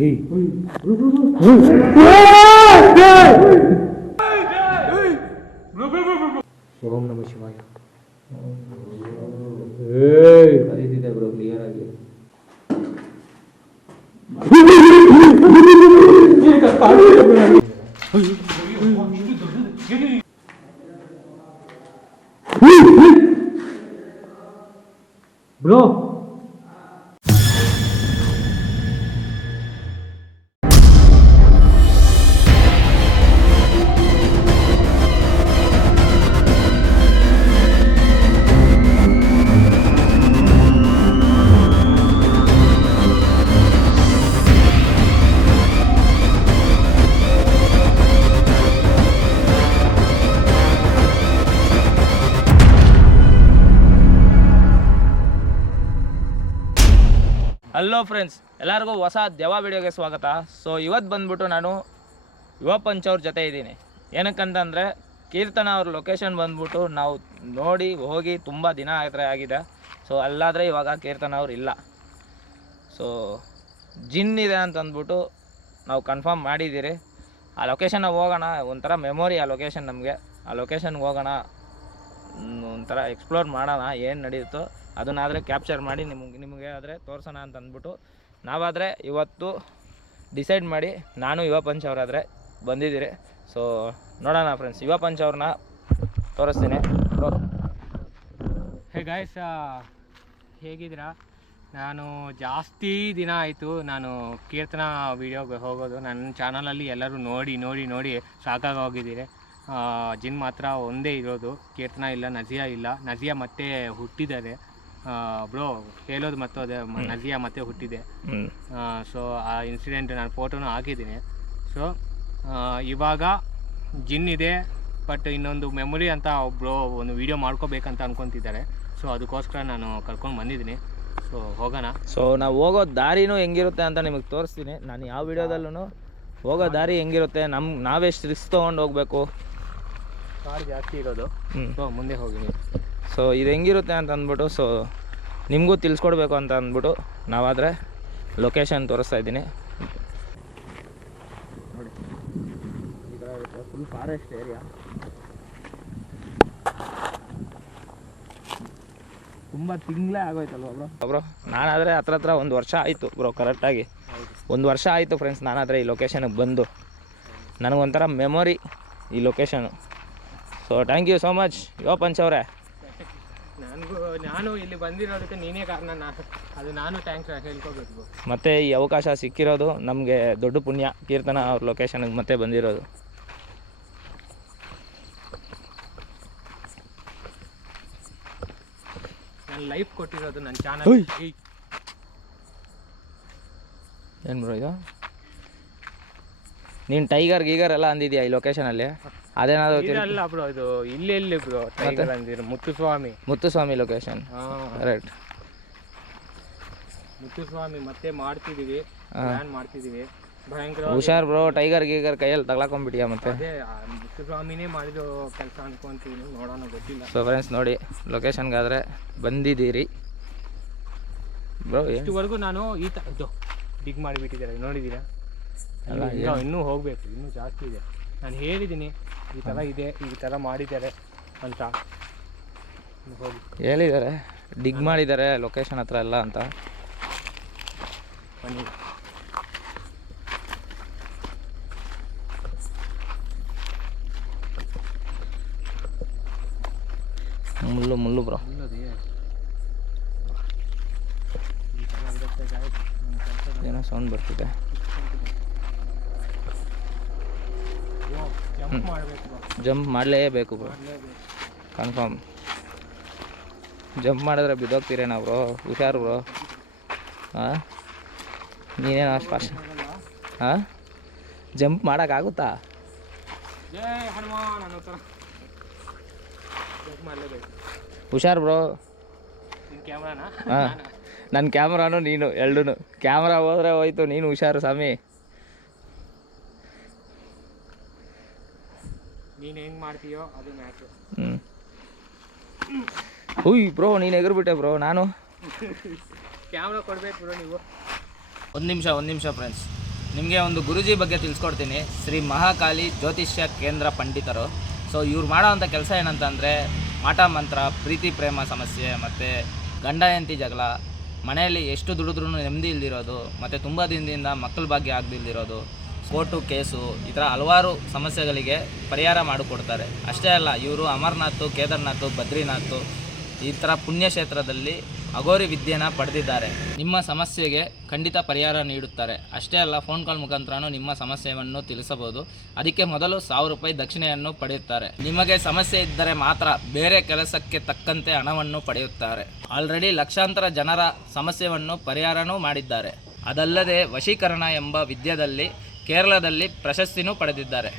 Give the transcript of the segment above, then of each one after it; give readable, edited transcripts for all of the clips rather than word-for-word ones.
ಓಂ ನಮಃ ಶಿವಾಯ. ಕರೀತಿದೆ bro clear ಆಗಿ. ಬ್ರೋ ಹಲೋ ಫ್ರೆಂಡ್ಸ್, ಎಲ್ಲರಿಗೂ ಹೊಸ ದೆವ್ವ ವಿಡಿಯೋಗೆ ಸ್ವಾಗತ. ಸೊ ಇವತ್ತು ಬಂದ್ಬಿಟ್ಟು ನಾನು ಯುವ ಪಂಚ್ ಅವ್ರ ಜೊತೆ ಇದ್ದೀನಿ. ಏನಕ್ಕಂತಂದರೆ ಕೀರ್ತನ ಅವ್ರ ಲೊಕೇಶನ್ ಬಂದ್ಬಿಟ್ಟು ನಾವು ನೋಡಿ ಹೋಗಿ ತುಂಬ ದಿನ ಆಗಿದೆ. ಸೊ ಅಲ್ಲಾದರೆ ಇವಾಗ ಕೀರ್ತನ ಅವ್ರು ಇಲ್ಲ. ಸೊ ಜಿನ್ ಇದೆ ಅಂತಂದ್ಬಿಟ್ಟು ನಾವು ಕನ್ಫರ್ಮ್ ಮಾಡಿದ್ದೀರಿ. ಆ ಲೊಕೇಶನ್ಗೆ ಹೋಗೋಣ, ಒಂಥರ ಮೆಮೊರಿ ಆ ಲೊಕೇಶನ್ ನಮಗೆ. ಆ ಲೊಕೇಶನ್ಗೆ ಹೋಗೋಣ, ಒಂಥರ ಎಕ್ಸ್ಪ್ಲೋರ್ ಮಾಡೋಣ, ಏನು ನಡೆಯುತ್ತೋ ಅದನ್ನಾದರೆ ಕ್ಯಾಪ್ಚರ್ ಮಾಡಿ ನಿಮಗೆ ಆದರೆ ತೋರಿಸೋಣ ಅಂತ ಅಂದ್ಬಿಟ್ಟು ನಾವಾದರೆ ಇವತ್ತು ಡಿಸೈಡ್ ಮಾಡಿ ನಾನು ಯುವ ಪಂಚ್ ಅವರಾದರೆ ಬಂದಿದ್ದೀರಿ. ಸೊ ನೋಡೋಣ ಫ್ರೆಂಡ್ಸ್, ಯುವ ಪಂಚ್ ಅವ್ರನ್ನ ತೋರಿಸ್ತೀನಿ. ಹೇ ಗಾಯ್ಸ್, ಹೇಗಿದ್ದೀರಾ? ನಾನು ಜಾಸ್ತಿ ದಿನ ಆಯಿತು ನಾನು ಕೀರ್ತನ ವೀಡಿಯೋಗೆ ಹೋಗೋದು. ನನ್ನ ಚಾನಲಲ್ಲಿ ಎಲ್ಲರೂ ನೋಡಿ ಸಾಕಾಗೋಗಿದ್ದೀರಿ. ಜಿನ್ ಮಾತ್ರ ಒಂದೇ ಇರೋದು, ಕೀರ್ತನ ಇಲ್ಲ, ನಜಿಯಾ ಇಲ್ಲ. ನಜಿಯಾ ಮತ್ತೆ ಹುಟ್ಟಿದ್ದಾರೆ ಬ್ರೋ, ಹೇಳೋದು ಮತ್ತು ಅದೇ ನಜಿಯಾ ಮತ್ತೆ ಹುಟ್ಟಿದೆ. ಸೊ ಆ ಇನ್ಸಿಡೆಂಟ್ ನಾನು ಫೋಟೋನು ಹಾಕಿದ್ದೀನಿ. ಸೊ ಇವಾಗ ಜಿನ್ ಇದೆ, ಬಟ್ ಇನ್ನೊಂದು ಮೆಮೊರಿ ಅಂತ ಒಬ್ಬರು ಒಂದು ವೀಡಿಯೋ ಮಾಡ್ಕೋಬೇಕಂತ ಅನ್ಕೊತಿದ್ದಾರೆ. ಸೊ ಅದಕ್ಕೋಸ್ಕರ ನಾನು ಕರ್ಕೊಂಡು ಬಂದಿದ್ದೀನಿ. ಸೊ ಹೋಗೋಣ. ಸೊ ನಾವು ಹೋಗೋ ದಾರಿನೂ ಹೆಂಗಿರುತ್ತೆ ಅಂತ ನಿಮಗೆ ತೋರಿಸ್ತೀನಿ. ನಾನು ಯಾವ ವಿಡಿಯೋದಲ್ಲೂ ಹೋಗೋ ದಾರಿ ಹೆಂಗಿರುತ್ತೆ, ನಾವೆಷ್ಟು ರಿಸ್ಕ್ ತೊಗೊಂಡು ಹೋಗಬೇಕು, ಕಾರ್ ಜಾಸ್ತಿ ಇರೋದು. ಸೊ ಮುಂದೆ ಹೋಗಿ. ಸೊ ಇದು ಹೆಂಗಿರುತ್ತೆ ಅಂತ ಅಂದ್ಬಿಟ್ಟು ಸೊ ನಿಮಗೂ ತಿಳಿಸ್ಕೊಡ್ಬೇಕು ಅಂತ ಅಂದ್ಬಿಟ್ಟು ನಾವಾದರೆ ಲೊಕೇಶನ್ ತೋರಿಸ್ತಾ ಇದ್ದೀನಿ. ನೋಡಿ, ಈ ಥರ ಇರುತ್ತೆ, ಫುಲ್ ಫಾರೆಸ್ಟ್ ಏರಿಯಾ. ತುಂಬ ತಿಂಗಳೇ ಆಗೋಯ್ತಲ್ವ ಬ್ರೋ? ನಾನಾದರೆ ಹತ್ರ 1 ವರ್ಷ ಆಯಿತು ಬ್ರೋ, ಕರೆಕ್ಟಾಗಿ 1 ವರ್ಷ ಆಯಿತು ಫ್ರೆಂಡ್ಸ್ ನಾನಾದರೆ ಈ ಲೊಕೇಶನ್ಗೆ ಬಂದು. ನನಗೊಂಥರ ಮೆಮೊರಿ ಈ location. So thank you so much ಯುವ ಪಂಚ್ ಅವರೇ. ನಾನು ಇಲ್ಲಿ ಬಂದಿರೋದಕ್ಕೆ ನೀನೇ ಕಾರಣ. ನಾನು ಥ್ಯಾಂಕ್ಸ್ ಹೇಳ್ಕೋಬೇಕು. ಮತ್ತು ಈ ಅವಕಾಶ ಸಿಕ್ಕಿರೋದು ನಮಗೆ ದೊಡ್ಡ ಪುಣ್ಯ. ಕೀರ್ತನ ಅವ್ರ ಲೊಕೇಶನ್ಗೆ ಮತ್ತೆ ಬಂದಿರೋದು. ನಾನು ಲೈಫ್ ಕೊಟ್ಟಿರೋದು ನನ್ನ ಚಾನಲ್. ಏನು ಬ್ರೋ ಇದು? ನೀನು ಟೈಗರ್ ಗೀಗರ್ ಎಲ್ಲ ಅಂದಿದ್ಯಾ ಈ ಲೊಕೇಶನಲ್ಲಿ? ಅದೇನಾದ್ರು ಅಲ್ಲ ಬ್ರೋ, ಇದು ಇಲ್ಲಿ ಬ್ರೋ ಟೈಗರ್ ಅಂದಿರೋ ಮುತ್ತುಸ್ವಾಮಿ ಲೊಕೇಶನ್. ಕರೆಕ್ಟ್, ಮುತ್ತುಸ್ವಾಮಿ ಮತ್ತೆ ಮಾಡ್ತಿದೀವಿ ಭಯಂಕರ. ಹುಷಾರ್ ಬ್ರೋ, ಟೈಗರ್ ಗೀಗರ್ ಕೈಯಲ್ಲಿ ತಗ್ಲಾಕೊಂಡ್ಬಿಟ್ಟಿಯಾ ಮತ್ತೆ? ಅದೇ ಮುತ್ತುಸ್ವಾಮಿನೇ ಮಾಡಿರೋ ಕೆಲಸ ಅನ್ಕೊಂತೀನಿ, ನೋಡೋಣ, ಗೊತ್ತಿಲ್ಲ. ಸೊ ಫ್ರೆಂಡ್ಸ್ ನೋಡಿ, ಲೊಕೇಶನ್ಗಾದರೆ ಬಂದಿದ್ದೀರಿ ಬ್ರೋ. ಇಷ್ಟುವರೆಗೂ ನಾನು ಈ ಥರದ್ದು ಡಿಗ್ ಮಾಡಿಬಿಟ್ಟಿದ್ದಾರೆ, ನೋಡಿದ್ದೀರಾ? ಇನ್ನೂ ಹೋಗಬೇಕು, ಇನ್ನೂ ಜಾಸ್ತಿ ಇದೆ. ನಾನು ಹೇಳಿದ್ದೀನಿ ಈ ಥರ ಇದೆ, ಈ ಥರ ಮಾಡಿದ್ದಾರೆ ಅಂತ ಹೇಳಿದ್ದಾರೆ, ಡಿಗ್ ಮಾಡಿದ್ದಾರೆ ಲೊಕೇಶನ್ ಹತ್ರ ಎಲ್ಲ ಅಂತ. ಬನ್ನಿ. ಮುಳ್ಳು ಬ್ರೋ, ಏನೋ ಸೌಂಡ್ ಬರ್ತಿದೆ. ಜಂಪ್ ಮಾಡಲೇಬೇಕು ಬ್ರೋ, ಕನ್ಫರ್ಮ್. ಜಂಪ್ ಮಾಡಿದ್ರೆ ಬಿದ್ದೋಗ್ತೀರೇನೋ ಬ್ರೋ, ಹುಷಾರು ಬ್ರೋ. ಹಾಂ, ನೀನೇನೋ ಫಾಸ್ಟ್. ಹಾಂ, ಜಂಪ್ ಮಾಡೋಕ್ಕಾಗುತ್ತಾ? ಹುಷಾರು ಬ್ರೋ. ಹಾಂ, ನನ್ನ ಕ್ಯಾಮ್ರಾನು ನೀನು ಎರಡೂ. ಕ್ಯಾಮ್ರಾ ಹೋದರೆ ಹೋಯ್ತು, ನೀನು ಹುಷಾರು ಸ್ವಾಮಿ. ನೀನು ಹೆಂಗೆ ಮಾಡ್ತೀಯೋ ಅದು ಮ್ಯಾಚು. ಹುಯ್ ಬ್ರೋ, ನೀನು ಎಗರ್ಬಿಟ್ಟೆ ಬ್ರೋ. ನಾನು ಕ್ಯಾಮ್ರಾ ಕೊಡ್ಬೇಕು ಬ್ರೋ ನೀವು. ಒಂದು ನಿಮಿಷ ಫ್ರೆಂಡ್ಸ್. ನಿಮಗೆ ಒಂದು ಗುರೂಜಿ ಬಗ್ಗೆ ತಿಳಿಸ್ಕೊಡ್ತೀನಿ. ಶ್ರೀ ಮಹಾಕಾಳಿ ಜ್ಯೋತಿಷ್ಯ ಕೇಂದ್ರ ಪಂಡಿತರು. ಸೊ ಇವ್ರು ಮಾಡೋವಂಥ ಕೆಲಸ ಏನಂತಂದರೆ ಮಾಟ ಮಂತ್ರ, ಪ್ರೀತಿ ಪ್ರೇಮ ಸಮಸ್ಯೆ, ಮತ್ತು ಗಂಡ ಹೆಂಡತಿ ಜಗಳ, ಮನೆಯಲ್ಲಿ ಎಷ್ಟು ದುಡಿದ್ರೂ ನೆಮ್ಮದಿ ಇಲ್ದಿರೋದು, ಮತ್ತು ತುಂಬ ದಿನದಿಂದ ಮಕ್ಕಳ ಭಾಗ್ಯ ಆಗದಿಲ್ದಿರೋದು, ಕೋರ್ಟು ಕೇಸು, ಈ ಥರ ಹಲವಾರು ಸಮಸ್ಯೆಗಳಿಗೆ ಪರಿಹಾರ ಮಾಡಿಕೊಡ್ತಾರೆ. ಅಷ್ಟೇ ಅಲ್ಲ, ಇವರು ಅಮರನಾಥ್, ಕೇದಾರ್ನಾಥ್, ಬದ್ರಿನಾಥ್ ಈ ಥರ ಪುಣ್ಯಕ್ಷೇತ್ರದಲ್ಲಿ ಅಘೋರಿ ವಿದ್ಯೆನ ಪಡೆದಿದ್ದಾರೆ. ನಿಮ್ಮ ಸಮಸ್ಯೆಗೆ ಖಂಡಿತ ಪರಿಹಾರ ನೀಡುತ್ತಾರೆ. ಅಷ್ಟೇ ಅಲ್ಲ, ಫೋನ್ ಕಾಲ್ ಮುಖಾಂತರನೂ ನಿಮ್ಮ ಸಮಸ್ಯೆಯನ್ನು ತಿಳಿಸಬಹುದು. ಅದಕ್ಕೆ ಮೊದಲು 1000 ರೂಪಾಯಿ ದಕ್ಷಿಣೆಯನ್ನು ಪಡೆಯುತ್ತಾರೆ. ನಿಮಗೆ ಸಮಸ್ಯೆ ಇದ್ದರೆ ಮಾತ್ರ ಬೇರೆ ಕೆಲಸಕ್ಕೆ ತಕ್ಕಂತೆ ಹಣವನ್ನು ಪಡೆಯುತ್ತಾರೆ. ಆಲ್ರೆಡಿ ಲಕ್ಷಾಂತರ ಜನರ ಸಮಸ್ಯೆಯನ್ನು ಪರಿಹಾರನೂ ಮಾಡಿದ್ದಾರೆ. ಅದಲ್ಲದೆ ವಶೀಕರಣ ಎಂಬ ವಿದ್ಯೆಯಲ್ಲಿ ಕೇರಳದಲ್ಲಿ ಪ್ರಶಸ್ತಿನೂ ಪಡೆದಿದ್ದಾರೆ.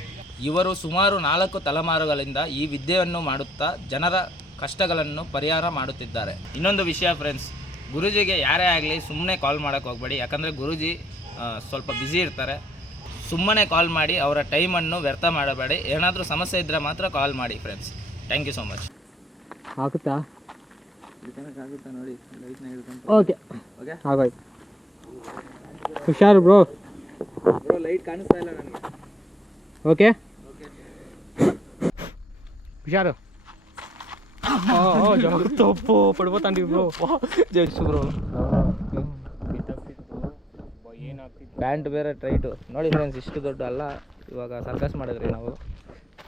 ಇವರು ಸುಮಾರು 4 ತಲೆಮಾರುಗಳಿಂದ ಈ ವಿದ್ಯೆಯನ್ನು ಮಾಡುತ್ತಾ ಜನರ ಕಷ್ಟಗಳನ್ನು ಪರಿಹಾರ ಮಾಡುತ್ತಿದ್ದಾರೆ. ಇನ್ನೊಂದು ವಿಷಯ ಫ್ರೆಂಡ್ಸ್, ಗುರೂಜಿಗೆ ಯಾರೇ ಆಗಲಿ ಸುಮ್ಮನೆ ಕಾಲ್ ಮಾಡೋಕ್ಕೆ ಹೋಗಬೇಡಿ. ಯಾಕಂದರೆ ಗುರೂಜಿ ಸ್ವಲ್ಪ ಬ್ಯುಸಿ ಇರ್ತಾರೆ. ಸುಮ್ಮನೆ ಕಾಲ್ ಮಾಡಿ ಅವರ ಟೈಮನ್ನು ವ್ಯರ್ಥ ಮಾಡಬೇಡಿ. ಏನಾದರೂ ಸಮಸ್ಯೆ ಇದ್ದರೆ ಮಾತ್ರ ಕಾಲ್ ಮಾಡಿ friends. Thank you so much. ಆಗುತ್ತಾ? ಆಗುತ್ತಾ ನೋಡಿ, ಓಕೆ ಓಕೆ ಆಗೋಯ್ತು. ಹುಷಾರು ಬ್ರೋ. ಲೈಟ್ ಕಾಣಿಸ್ತಾ ಇಲ್ಲ ನನಗೆ. ಓಕೆ ಹುಷಾರು. ತಪ್ಪು ಪಡ್ಬೋತಾಂಡಿ ಬ್ರೋ. ಜಗ್ಸು ಬ್ರೋ. ಪ್ಯಾಂಟ್ ಬೇರೆ ಟೈಟು ನೋಡಿ ಫ್ರೆಂಡ್ಸ್. ಇಷ್ಟು ದೊಡ್ಡ ಅಲ್ಲ, ಇವಾಗ ಸರ್ಕಸ್ ಮಾಡಿದ್ರಿ ನಾವು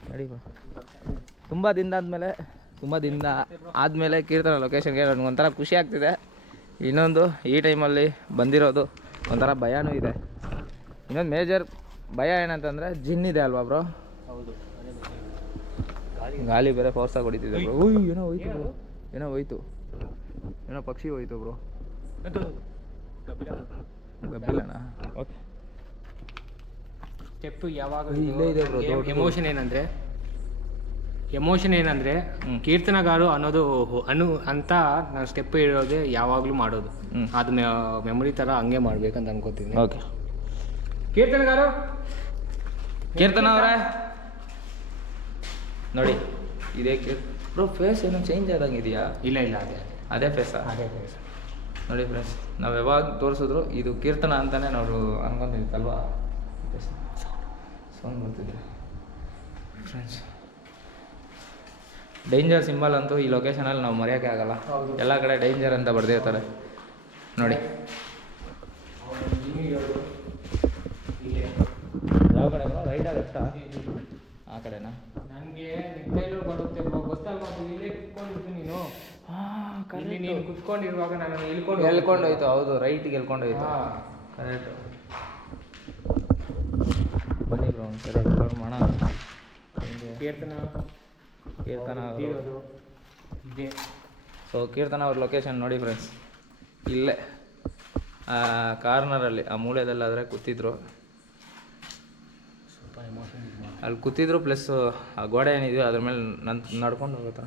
ನೋಡಿ. ತುಂಬ ದಿನದ ಆದಮೇಲೆ ಕೀರ್ತನ ಲೊಕೇಶನ್ಗೆ ನನಗೊಂಥರ ಖುಷಿ ಆಗ್ತಿದೆ. ಇನ್ನೊಂದು ಈ ಟೈಮಲ್ಲಿ ಬಂದಿರೋದು ಒಂಥರ ಭಯನೂ ಇದೆ. ಇನ್ನೊಂದು ಮೇಜರ್ ಭಯ ಏನಂತಂದರೆ ಜಿನ್ ಇದೆ ಅಲ್ವಾ ಬ್ರೋ? ಹೌದು, ಗಾಳಿ ಬೇರೆ ಫೋರ್ಸಾಗಿ ಹೊಡಿತಿದೆ ಬ್ರೋ. ಏನೋ ಹೋಯ್ತು ಏನೋ ಪಕ್ಷಿ ಹೋಯ್ತು ಬ್ರೋ. ಗಬ್ಬಿಲ್ಲಣ್ಣ. ಓಕೆ, ಸ್ಟೆಪ್ ಯಾವಾಗ ಇಲ್ಲೇ ಇದೆ ಬ್ರೋ. ಎಮೋಷನ್ ಏನಂದರೆ ಕೀರ್ತನಗಾರು ಅನ್ನೋದು ಅಂತ ನಾನು ಸ್ಟೆಪ್ ಇರೋದೇ ಯಾವಾಗಲೂ ಮಾಡೋದು. ಅದು ಮೆಮೊರಿ ಥರ ಹಂಗೆ ಮಾಡ್ಬೇಕಂತ ಅನ್ಕೋತೀನಿ. ಓಕೆ, ಕೀರ್ತನ ಅವರೇ ನೋಡಿ, ಇದೇ ಬ್ರೋ. ಫೇಸ್ ಏನೋ ಚೇಂಜ್ ಆದಂಗೆ ಇದೆಯಾ? ಇಲ್ಲ ಅದೇ ಫೇಸಾ? ಅದೇ ಫೇಸ್ ನೋಡಿ ಫ್ರೆಂಡ್ಸ್, ನಾವು ಯಾವಾಗ ತೋರಿಸಿದ್ರು ಇದು ಕೀರ್ತನ ಅಂತಲೇ ನಾವು ಅನ್ಕೊಂತಿತ್ತಲ್ವಾ? ಸೌಂಡ್ ಬರ್ತಿದೆ ಫ್ರೆಂಡ್ಸ್. ಡೇಂಜರ್ ಸಿಂಬಲ್ ಅಂತೂ ಈ ಲೊಕೇಶನಲ್ಲಿ ನಾವು ಮರೆಯೋಕ್ಕೆ ಆಗಲ್ಲ. ಎಲ್ಲ ಕಡೆ ಡೇಂಜರ್ ಅಂತ ಬರ್ದಿರ್ತಾರೆ ನೋಡಿ. ಯಾವ ಕಡೆ ಬ್ರೋ? ರೈಟಾ ಲೆಫ್ಟಾ? ಆ ಕಡೆನಾ? ನನಗೆ ಬರುತ್ತೆ ಗೊತ್ತಲ್ವಾ? ಇಲ್ಲೇ ಕುತ್ಕೊಂಡಿರ್ತೀನಿ ನೀನು. ಇಲ್ಲಿ ನೀನು ಕುತ್ಕೊಂಡಿರುವಾಗ ನಾನು ಎಳ್ಕೊಂಡೋಯ್ತು. ಹೌದು, ರೈಟಿಗೆ ಎಳ್ಕೊಂಡೋಯ್ತು. ಕರೆಕ್ಟ್. ಬನ್ನಿ ಬ್ರೋ, ಒಂದ್ಸರಿ ರೆಕಾರ್ಡ್ ಮಾಡೋಣ. ಕೀರ್ತನ ಅವರು. ಸೊ ಕೀರ್ತನ ಅವ್ರ ಲೊಕೇಶನ್ ನೋಡಿ ಫ್ರೆಂಡ್ಸ್, ಇಲ್ಲೇ ಕಾರ್ನರಲ್ಲಿ ಆ ಮೂಲೆಯಲ್ಲಾದರೆ ಕೂತಿದ್ರು. ಅಲ್ಲಿ ಕೂತಿದ್ರು, ಪ್ಲಸ್ ಆ ಗೋಡೆ ಏನಿದೆಯೋ ಅದ್ರ ಮೇಲೆ ನಡ್ಕೊಂಡು ಹೋಗುತ್ತಾ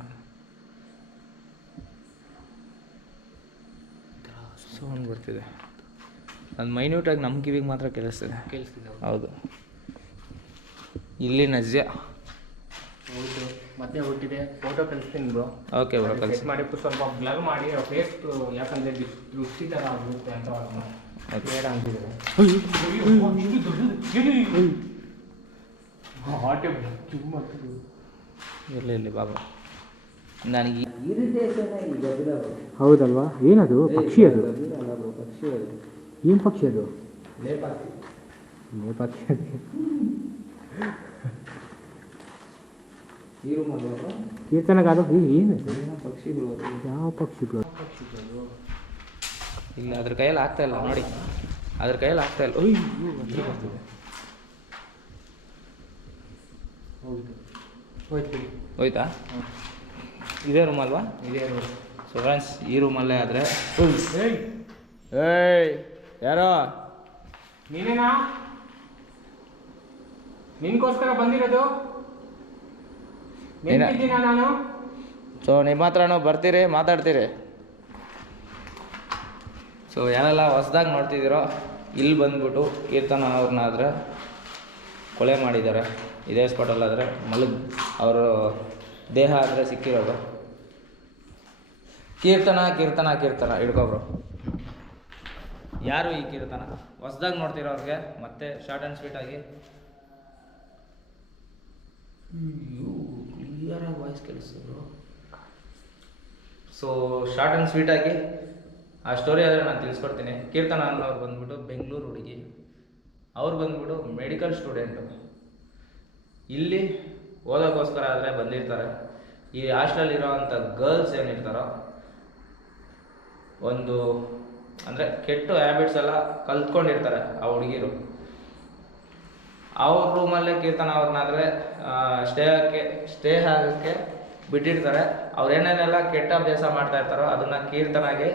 ಸೌಂಡ್ ಬರ್ತಿದೆ. ಅದು ಮೈನ್ಯೂಟಾಗಿ ನಮ್ಮ ಕಿವಿಗೆ ಮಾತ್ರ ಕೇಳಿಸ್ತಿದೆ. ಹೌದು, ಇಲ್ಲಿ ನಜ್ಯ ಮತ್ತೆ ಹುಟ್ಟಿದೆ. ಫೋಟೋ ಕಳಿಸ್ತೀನಿ ಬ್ರೋ. ಓಕೆ ಬ್ರೋ, ಕಳಿಸಿ ಮಾಡಿ ಸ್ವಲ್ಪ ಬ್ಲರ್ ಮಾಡಿ ಫೇಸ್, ಯಾಕಂದರೆ ದೃಷ್ಟಿ ಥರ ಆಗುತ್ತೆ ಅಂತ ಬೇಡ ಅಂತಿದ್ದಾರೆ. ಇರಲಿ ಬಾಬಾ, ನನಗೆ ಹೌದಲ್ವಾ? ಏನದು ಪಕ್ಷಿ? ಅದು ಏನು ಪಕ್ಷಿ ಅದು? ನೇಪಾಕ್ಷಿ. ಕೀರ್ತನಗಾರ ಏನದು? ಪಕ್ಷಿಗಳು. ಯಾವ ಪಕ್ಷಿಗಳು? ಇಲ್ಲ, ಅದ್ರ ಕೈಯಲ್ಲಿ ಆಗ್ತಾ ಇಲ್ಲ ನೋಡಿ. ಅದ್ರ ಕೈಯಲ್ಲಿ ಆಗ್ತಾ ಇಲ್ಲ. ಬರ್ತಿದೆ. ಹೋಯ್ತಾ? ಇದೇ ರೂಮ್ ಅಲ್ವಾ? ಇದೇ ರೂಮ್. ಸೊ ಫ್ರೆಂಡ್ಸ್, ಈ ರೂಮಲ್ಲೇ ಆದರೆ ಏಯ್ ಯಾರೋ ನೀನೇನಾ? ನಿನ್ಗೋಸ್ಕರ ಬಂದಿರೋದು. ನೆನಪಿದ್ದೀನಾ ನಾನು? ಸೊ ನಿಮ್ಮ ಹತ್ರನೂ ಬರ್ತೀರಿ, ಮಾತಾಡ್ತೀರಿ. ಸೊ ಯಾರೆಲ್ಲ ಹೊಸ್ದಾಗಿ ನೋಡ್ತಿದ್ದೀರೋ, ಇಲ್ಲಿ ಬಂದ್ಬಿಟ್ಟು ಕೀರ್ತನ ಅವ್ರನ್ನ ಆದರೆ ಕೊಲೆ ಮಾಡಿದ್ದಾರೆ. ಇದೇ ಸ್ಪಾಟಲ್ಲಾದರೆ ಅವರು ದೇಹ ಆದರೆ ಸಿಕ್ಕಿರೋದು. ಕೀರ್ತನ ಹಿಡ್ಕೊಬ್ರು. ಯಾರು ಈ ಕೀರ್ತನ ಹೊಸ್ದಾಗಿ ನೋಡ್ತಿರೋರಿಗೆ ಮತ್ತೆ ಶಾರ್ಟ್ ಆ್ಯಂಡ್ ಸ್ವೀಟ್ ಆಗಿ ಕ್ಲಿಯರಾಗಿ ವಾಯ್ಸ್ ಕೇಳಿಸ್ತಿದ್ರು. ಸೊ ಶಾರ್ಟ್ ಆ್ಯಂಡ್ ಸ್ವೀಟ್ ಆಗಿ ಆ ಸ್ಟೋರಿ ಆದರೆ ನಾನು ತಿಳಿಸ್ಕೊಡ್ತೀನಿ. ಕೀರ್ತನ ಅನ್ನೋರು ಬಂದ್ಬಿಟ್ಟು ಬೆಂಗಳೂರು ಹುಡುಗಿ, ಅವ್ರು ಬಂದ್ಬಿಟ್ಟು ಮೆಡಿಕಲ್ ಸ್ಟೂಡೆಂಟು. ಇಲ್ಲಿ ಓದೋಕ್ಕೋಸ್ಕರ ಆದರೆ ಬಂದಿರ್ತಾರೆ. ಈ ಹಾಸ್ಟೆಲಲ್ಲಿರೋವಂಥ ಗರ್ಲ್ಸ್ ಏನಿರ್ತಾರೋ ಒಂದು ಅಂದರೆ ಕೆಟ್ಟ ಹ್ಯಾಬಿಟ್ಸ್ ಎಲ್ಲ ಕಲ್ತ್ಕೊಂಡಿರ್ತಾರೆ ಆ ಹುಡುಗಿರು. ಅವ್ರ ರೂಮಲ್ಲೇ ಕೀರ್ತನ ಅವ್ರನ್ನಾದರೆ ಸ್ಟೇ ಆಗೋಕ್ಕೆ ಬಿಟ್ಟಿರ್ತಾರೆ. ಅವ್ರು ಏನೇನೆಲ್ಲ ಕೆಟ್ಟ ಅಭ್ಯಾಸ ಮಾಡ್ತಾ ಇರ್ತಾರೋ ಅದನ್ನು ಕೀರ್ತನಾಗೆ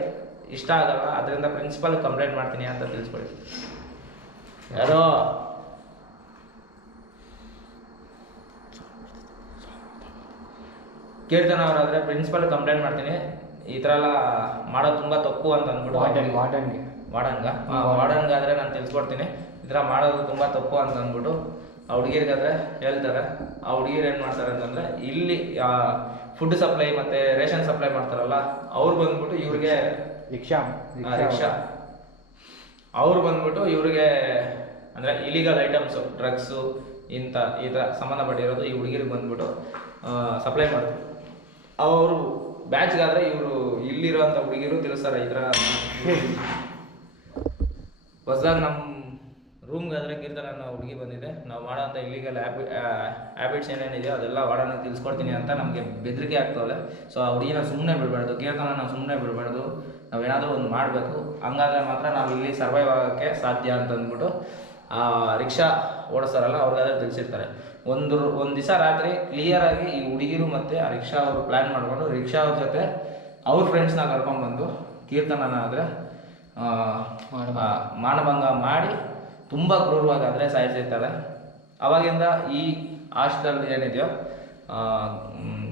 ಇಷ್ಟ ಆಗಲ್ಲ. ಅದರಿಂದ ಪ್ರಿನ್ಸಿಪಲ್ ಕಂಪ್ಲೇಂಟ್ ಮಾಡ್ತೀನಿ ಅಂತ ತಿಳಿಸ್ಕೊಡಿ. ಯಾರೋ ಕೀರ್ತನ ಅವರಾದರೆ ಪ್ರಿನ್ಸಿಪಲ್ ಕಂಪ್ಲೇಂಟ್ ಮಾಡ್ತೀನಿ, ಈ ಥರ ಎಲ್ಲ ಮಾಡೋದು ತುಂಬ ತಪ್ಪು ಅಂತ ಅಂದ್ಬಿಟ್ಟು ವಾರ್ಡನ್ಗಾದರೆ ನಾನು ತಿಳಿಸ್ಕೊಡ್ತೀನಿ ಈ ಥರ ಮಾಡೋದು ತುಂಬ ತಪ್ಪು ಅಂತ ಅಂದ್ಬಿಟ್ಟು ಆ ಹುಡುಗಿರಿಗಾದ್ರೆ ಹೇಳ್ತಾರೆ. ಆ ಹುಡುಗಿರು ಏನು ಮಾಡ್ತಾರೆ ಅಂತಂದರೆ ಇಲ್ಲಿ ಫುಡ್ ಸಪ್ಲೈ ಮತ್ತು ರೇಷನ್ ಸಪ್ಲೈ ಮಾಡ್ತಾರಲ್ಲ ಅವ್ರು ಬಂದ್ಬಿಟ್ಟು ಇವ್ರಿಗೆ ರಿಕ್ಷಾ ಅವ್ರು ಬಂದ್ಬಿಟ್ಟು ಇವ್ರಿಗೆ ಅಂದರೆ ಇಲಿಗಲ್ ಐಟಮ್ಸು ಡ್ರಗ್ಸು ಈ ಥರ ಸಂಬಂಧಪಟ್ಟಿರೋದು ಈ ಹುಡುಗಿರಿಗೆ ಬಂದ್ಬಿಟ್ಟು ಸಪ್ಲೈ ಮಾಡ್ತಾರೆ. ಅವರು ಬ್ಯಾಚ್ಗಾದರೆ ಇವರು ಇಲ್ಲಿರೋಂಥ ಹುಡುಗಿರು ತಿಳಿಸ್ತಾರೆ ಈ ಥರ. ಹೊಸದಾಗಿ ನಮ್ಮ ರೂಮ್ಗಾದರೆ ಕೀರ್ತನ ಅನ್ನೋ ಹುಡುಗಿ ಬಂದಿದೆ, ನಾವು ಮಾಡೋಂಥ ಇಲ್ಲಿಗಲ್ ಹ್ಯಾಬಿಟ್ಸ್ ಏನೇನಿದೆಯೋ ಅದೆಲ್ಲ ವಾರ್ಡನ್ಗೆ ತಿಳಿಸ್ಕೊಡ್ತೀನಿ ಅಂತ ನಮಗೆ ಬೆದರಿಕೆ ಆಗ್ತಾವಲ್ಲ. ಸೊ ಆ ಹುಡುಗಿನ ಸುಮ್ಮನೆ ಬಿಡಬಾರ್ದು, ಕೀರ್ತನ ನಾವು ಸುಮ್ಮನೆ ಬಿಡಬಾರ್ದು, ನಾವೇನಾದರೂ ಒಂದು ಮಾಡಬೇಕು. ಹಂಗಾದ್ರೆ ಮಾತ್ರ ನಾವು ಇಲ್ಲಿ ಸರ್ವೈವ್ ಆಗೋಕ್ಕೆ ಸಾಧ್ಯ ಅಂತ ಅಂದ್ಬಿಟ್ಟು ರಿಕ್ಷಾ ಓಡಿಸ್ತಾರಲ್ಲ ಅವ್ರಿಗಾದ್ರೆ ತಿಳಿಸಿರ್ತಾರೆ. ಒಂದು ದಿವಸ ರಾತ್ರಿ ಕ್ಲಿಯರಾಗಿ ಈ ಹುಡುಗಿರು ಮತ್ತು ಆ ರಿಕ್ಷಾ ಅವರು ಪ್ಲ್ಯಾನ್ ಮಾಡಿಕೊಂಡು ರಿಕ್ಷಾ ಅವ್ರ ಜೊತೆ ಅವ್ರ ಫ್ರೆಂಡ್ಸ್ನ ಕರ್ಕೊಂಡ್ಬಂದು ಕೀರ್ತನನ ಆದರೆ ಮಾನಭಂಗ ಮಾಡಿ ತುಂಬ ಕ್ರೂರವಾಗಾದರೆ ಸಾಯಿಸಿರ್ತಾರೆ. ಅವಾಗಿಂದ ಈ ಹಾಸ್ಟೆಲ್ ಏನಿದೆಯೋ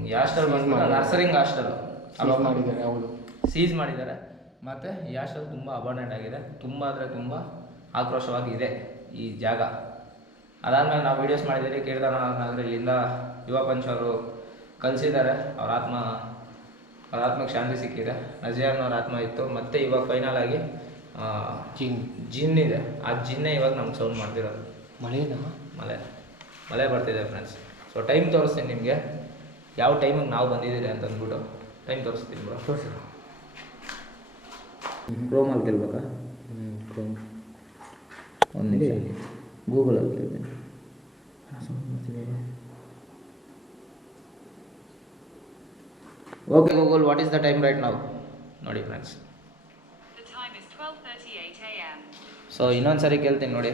ಈ ಹಾಸ್ಟೆಲ್ ಬಂದು ನರ್ಸರಿಂಗ್ ಹಾಸ್ಟೆಲ್ ಮಾಡಿದ್ದಾರೆ, ಅವರು ಸೀಸ್ ಮಾಡಿದ್ದಾರೆ. ಮತ್ತು ಈ ಹಾಸ್ಟೆಲ್ ತುಂಬ ಅಬಂಡೆಂಟ್ ಆಗಿದೆ, ತುಂಬ ಅಂದರೆ ತುಂಬ ಆಕ್ರೋಶವಾಗಿದೆ ಈ ಜಾಗ. ಅದಾದಮೇಲೆ ನಾವು ವೀಡಿಯೋಸ್ ಮಾಡಿದ್ದೀರಿ. ಕೀರ್ತನ ಆದರೆ ಇಲ್ಲಿಂದ ಯುವ ಪಂಚ್ ಅವರು ಕಲಿಸಿದ್ದಾರೆ. ಅವ್ರ ಆತ್ಮಕ್ಕೆ ಶಾಂತಿ ಸಿಕ್ಕಿದೆ. ನಜಿಯಾನ್ನವ್ರ ಆತ್ಮ ಇತ್ತು. ಮತ್ತು ಇವಾಗ ಫೈನಲ್ ಆಗಿ ಜಿನ್ ಇದೆ. ಆ ಜಿನ್ನೇ ಇವಾಗ ನಮ್ಗೆ ಸೌಂಡ್ ಮಾಡ್ತಿರೋದು. ಮಳೆ ಬರ್ತಿದೆ ಫ್ರೆಂಡ್ಸ್. ಸೊ ಟೈಮ್ ತೋರಿಸ್ತೀನಿ ನಿಮಗೆ, ಯಾವ ಟೈಮಿಗೆ ನಾವು ಬಂದಿದ್ದೀರಿ ಅಂತ ಅಂದ್ಬಿಟ್ಟು ಟೈಮ್ ತೋರಿಸ್ತೀನಿ ಬ್ರೋ. ಕ್ರೋಮಲ್ಲಿ ಕೇಳ್ಬೇಕಾ? ಕ್ರೋಮ್ ಒಂದು ನಿಮಿಷ ಗೂಗಲಲ್ಲಿ ಕೇಳ್ತೀನಿ. Okay Google, what is the time right ನಾವು? ನೋಡಿ ಫ್ರೆಂಡ್ಸ್, ಸೊ ಇನ್ನೊಂದು ಸರಿ ಕೇಳ್ತೀನಿ ನೋಡಿ.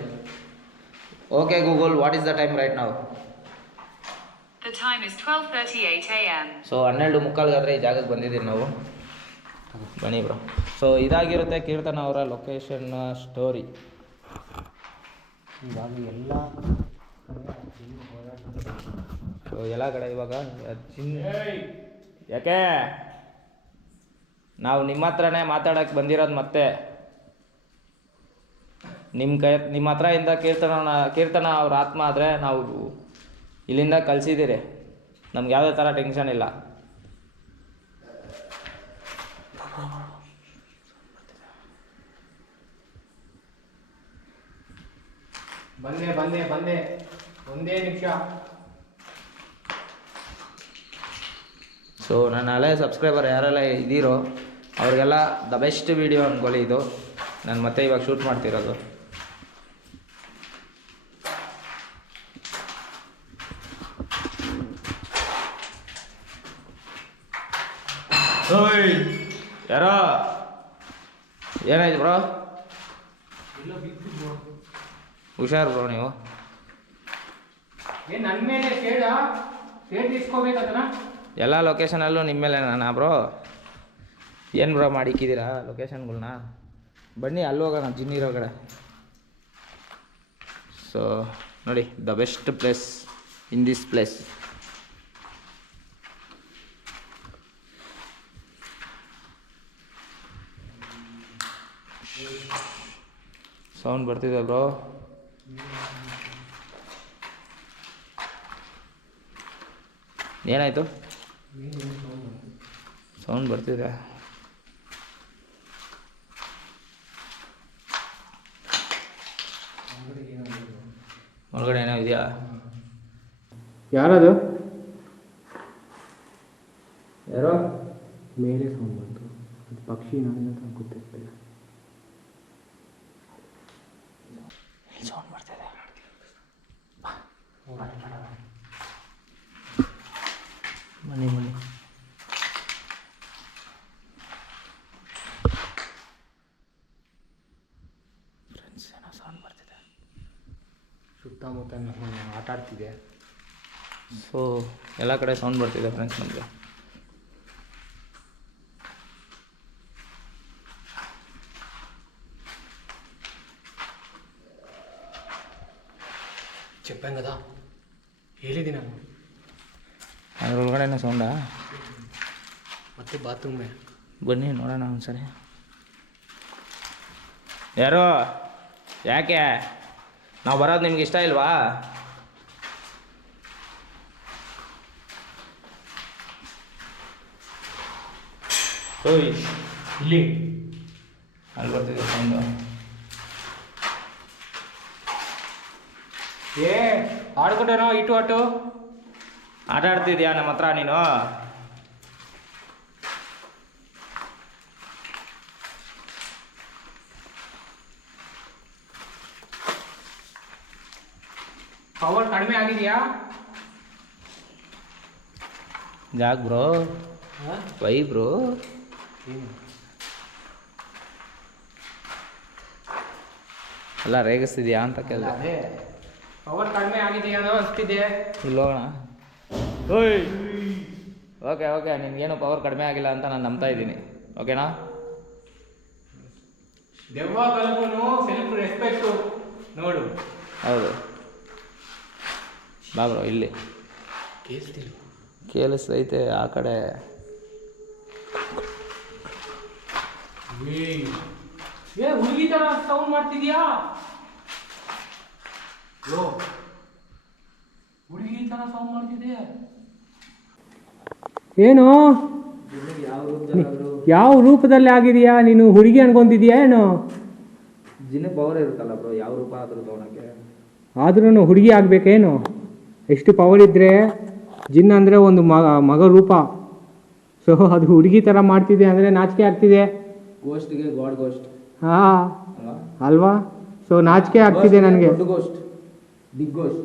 Okay Google, what is the time right ನಾವು? ಸೊ 12:15 ಈ ಜಾಗಕ್ಕೆ ಬಂದಿದ್ದೀವಿ ನಾವು. ಬನ್ನಿ ಬ್ರೋ. ಸೊ ಇದಾಗಿರುತ್ತೆ ಕೀರ್ತನ ಅವರ ಲೊಕೇಶನ್ ಸ್ಟೋರಿ. ಇವಾಗ ಎಲ್ಲ ಕಡೆ ಇವಾಗ ಯಾಕೆ ನಾವು ನಿಮ್ಮ ಹತ್ರನೇ ಮಾತಾಡೋಕ್ಕೆ ಬಂದಿರೋದು. ಮತ್ತೆ ನಿಮ್ಮ ಹತ್ರ ಇಂದ ಕೀರ್ತನ ಅವ್ರ ಆತ್ಮ ಆದರೆ ನಾವು ಇಲ್ಲಿಂದ ಕಲಿಸಿದ್ದೀರಿ. ನಮ್ಗೆ ಯಾವುದೇ ಥರ ಟೆನ್ಷನ್ ಇಲ್ಲ. ಬಂದೆ ಒಂದೇ ನಿಮಿಷ. ಸೊ ನನ್ನ ಹಳೆ ಸಬ್ಸ್ಕ್ರೈಬರ್ ಯಾರೆಲ್ಲ ಇದ್ದೀರೋ ಅವ್ರಿಗೆಲ್ಲ ದ ಬೆಸ್ಟ್ ವೀಡಿಯೋ ಅಂದ್ಕೊಳ್ಳಿ ಇದು. ನಾನು ಮತ್ತೆ ಇವಾಗ ಶೂಟ್ ಮಾಡ್ತಿರೋದು. ಓಯ್ ಯಾರೋ ಏನಾಯ್ತು ಬ್ರೋ? ಹುಷಾರು ಬ್ರೋ ನೀವು. ನನ್ನ ಮೇಲೆ ಶೇಡ್ ಇಸ್ಕೋಬೇಕದನ್ನ ಎಲ್ಲ ಲೊಕೇಶನಲ್ಲೂ ನಿಮ್ಮ ಮೇಲೆ ನಾನು ಬ್ರೋ. ಏನು ಬ್ರೋ ಮಾಡಿಕ್ಕಿದ್ದೀರಾ ಲೊಕೇಶನ್ಗಳ್ನ? ಬನ್ನಿ ಅಲ್ಲಿ ಹೋಗೋಣ ಜಿನ್ನಿರೋ ಕಡೆ. ಸೊ ನೋಡಿ, the best place in this place. Sound ಬರ್ತಿದೆ ಬ್ರೋ. ಏನಾಯಿತು? ಸೌಂಡ್ ಬರ್ತಿದೆ. ಒಳಗಡೆ ಏನೋ ಇದೆಯಾ? ಯಾರದು? ಯಾರೋ ಮೇಲೆ ಸೌಂಡ್ ಬಂತು. ಅದು ಪಕ್ಷಿ ನನಗೆ ಗೊತ್ತಿರ್ತಿಲ್ಲ. ಸೌಂಡ್ ಬರ್ತಿದೆ. ಬನ್ನಿ ಬನ್ನಿ. ಫ್ರೆಂಡ್ಸ್ ಏನೋ ಸೌಂಡ್ ಬರ್ತಿದೆ. ಸುತ್ತಮುತ್ತ ಆಟ ಆಡ್ತಿದೆ. ಸೊ ಎಲ್ಲ ಕಡೆ ಸೌಂಡ್ ಬರ್ತಿದೆ ಫ್ರೆಂಡ್ಸ್ ನಮಗೆ. చెప్పాను ಹೇಳಿದೆ ನಾನು. ಅದ್ರ ಒಳಗಡೆನೇ ಸೌಂಡಾ? ಮತ್ತೆ ಬಾತ್ರೂಮೇ. ಬನ್ನಿ ನೋಡೋಣ ಒಂದ್ಸರಿ. ಯಾರೋ? ಯಾಕೆ ನಾವು ಬರೋದು ನಿಮ್ಗೆ ಇಷ್ಟ ಇಲ್ವಾ? ಓಯ್ ಇಲ್ಲಿ ಅಲ್ಲಿ ಬರ್ತಿದೆ ಸೌಂಡು. ಆಡ್ಕೊಂಡೇನೋ ಇಟ್ಟು ಆಟು. ಆಟ ಆಡ್ತಿದ್ಯಾ ನಮ್ಮ ಹತ್ರ ನೀನು? ಪವರ್ ಕಡಿಮೆ ಆಗಿದೆಯಾ? ಯಾಕೆ ಬ್ರೋ? Why bro? ಎಲ್ಲ ರೇಗಿಸ್ತಿದ್ಯಾ ಅಂತ ಕೇಳಿದೆ. ಅದೇ ಪವರ್ ಕಡಿಮೆ ಆಗಿದೆಯಾ ಅನಿಸ್ತಿದೆ. ಇಲ್ಲಿ ಹೋಗೋಣ. ಓಯ್ ಓಕೆ ಓಕೆ, ನಿನ್ಗೇನು ಪವರ್ ಕಡಿಮೆ ಆಗಿಲ್ಲ ಅಂತ ನಾನು ನಂಬ್ತಾ ಇದ್ದೀನಿ. ಓಕೆನಾ? ದೆವ್ವಗಳಿಗೂ ಸೆಲ್ಫ್ ರೆಸ್ಪೆಕ್ಟು ನೋಡು. ಹೌದು ಬಾ ಬ್ರೋ. ಇಲ್ಲಿ ಕೇಳಿಸ್ತೈತೆ ಆ ಕಡೆ. ಹುಡುಗಿ ತರ ಸೌಂಡ್ ಮಾಡ್ತಿದ್ಯಾ? ಹುಡುಗಿ ತರ ಸೌಂಡ್ ಮಾಡ್ತಿದೆ. ಏನು ಯಾವ ರೂಪದಲ್ಲಿ ಆಗಿದೆಯಾ? ನೀನು ಹುಡುಗಿ ಅನ್ಕೊಂತಿದ್ಯಾ ಏನು? ಜಿನ್ನ ಪವರ್ ಇರುತ್ತಲ್ಲ ಬ್ರೋ, ಯಾವ ರೂಪ ಆದರೂ ತೊಗೊಳಕ್ಕೆ. ಆದ್ರೂ ಹುಡುಗಿ ಆಗ್ಬೇಕೇನು? ಎಷ್ಟು ಪವರ್ ಇದ್ರೆ ಜಿನ್ ಅಂದರೆ ಒಂದು ಮಗ ರೂಪ. ಸೊ ಅದು ಹುಡುಗಿ ಥರ ಮಾಡ್ತಿದೆ ಅಂದರೆ ನಾಚಿಕೆ ಆಗ್ತಿದೆ. ಗೋಸ್ಟ್ಗೆ ಗಾಡ್ ಗೋಸ್ಟ್. ಹಾಂ ಅಲ್ವಾ? ಸೊ ನಾಚಿಕೆ ಆಗ್ತಿದೆ ನನಗೆ. ದೊಡ್ಡ ಗೋಸ್ಟ್, ಬಿಗ್ ಗೋಸ್ಟ್.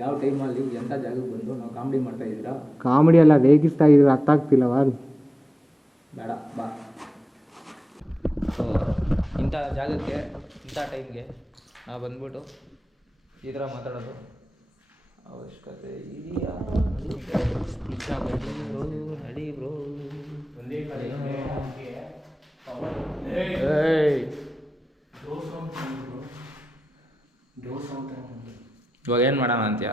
ಯಾವ ಟೈಮಲ್ಲಿ ಎಂಥ ಜಾಗಕ್ಕೆ ಬಂದು ನಾವು ಕಾಮಿಡಿ ಮಾಡ್ತಾ ಇದ್ದೀರಾ? ಕಾಮಿಡಿ ಎಲ್ಲ ರೇಗಿಸ್ತಾ ಇದ್ರೆ ಅರ್ಥ ಆಗ್ತಿಲ್ಲವಾ? ಬೇಡ ಬಾ. ಸೊ ಇಂಥ ಜಾಗಕ್ಕೆ ಇಂಥ ಟೈಮ್ಗೆ ನಾವು ಬಂದ್ಬಿಟ್ಟು ಈ ಥರ ಮಾತಾಡೋದು ಅವಶ್ಯಕತೆ ಇದೆಯಾ? ನಡಿ ಬ್ರೋ. ಇವಾಗ ಏನು ಮಾಡೋಣ ಅಂತೀಯ?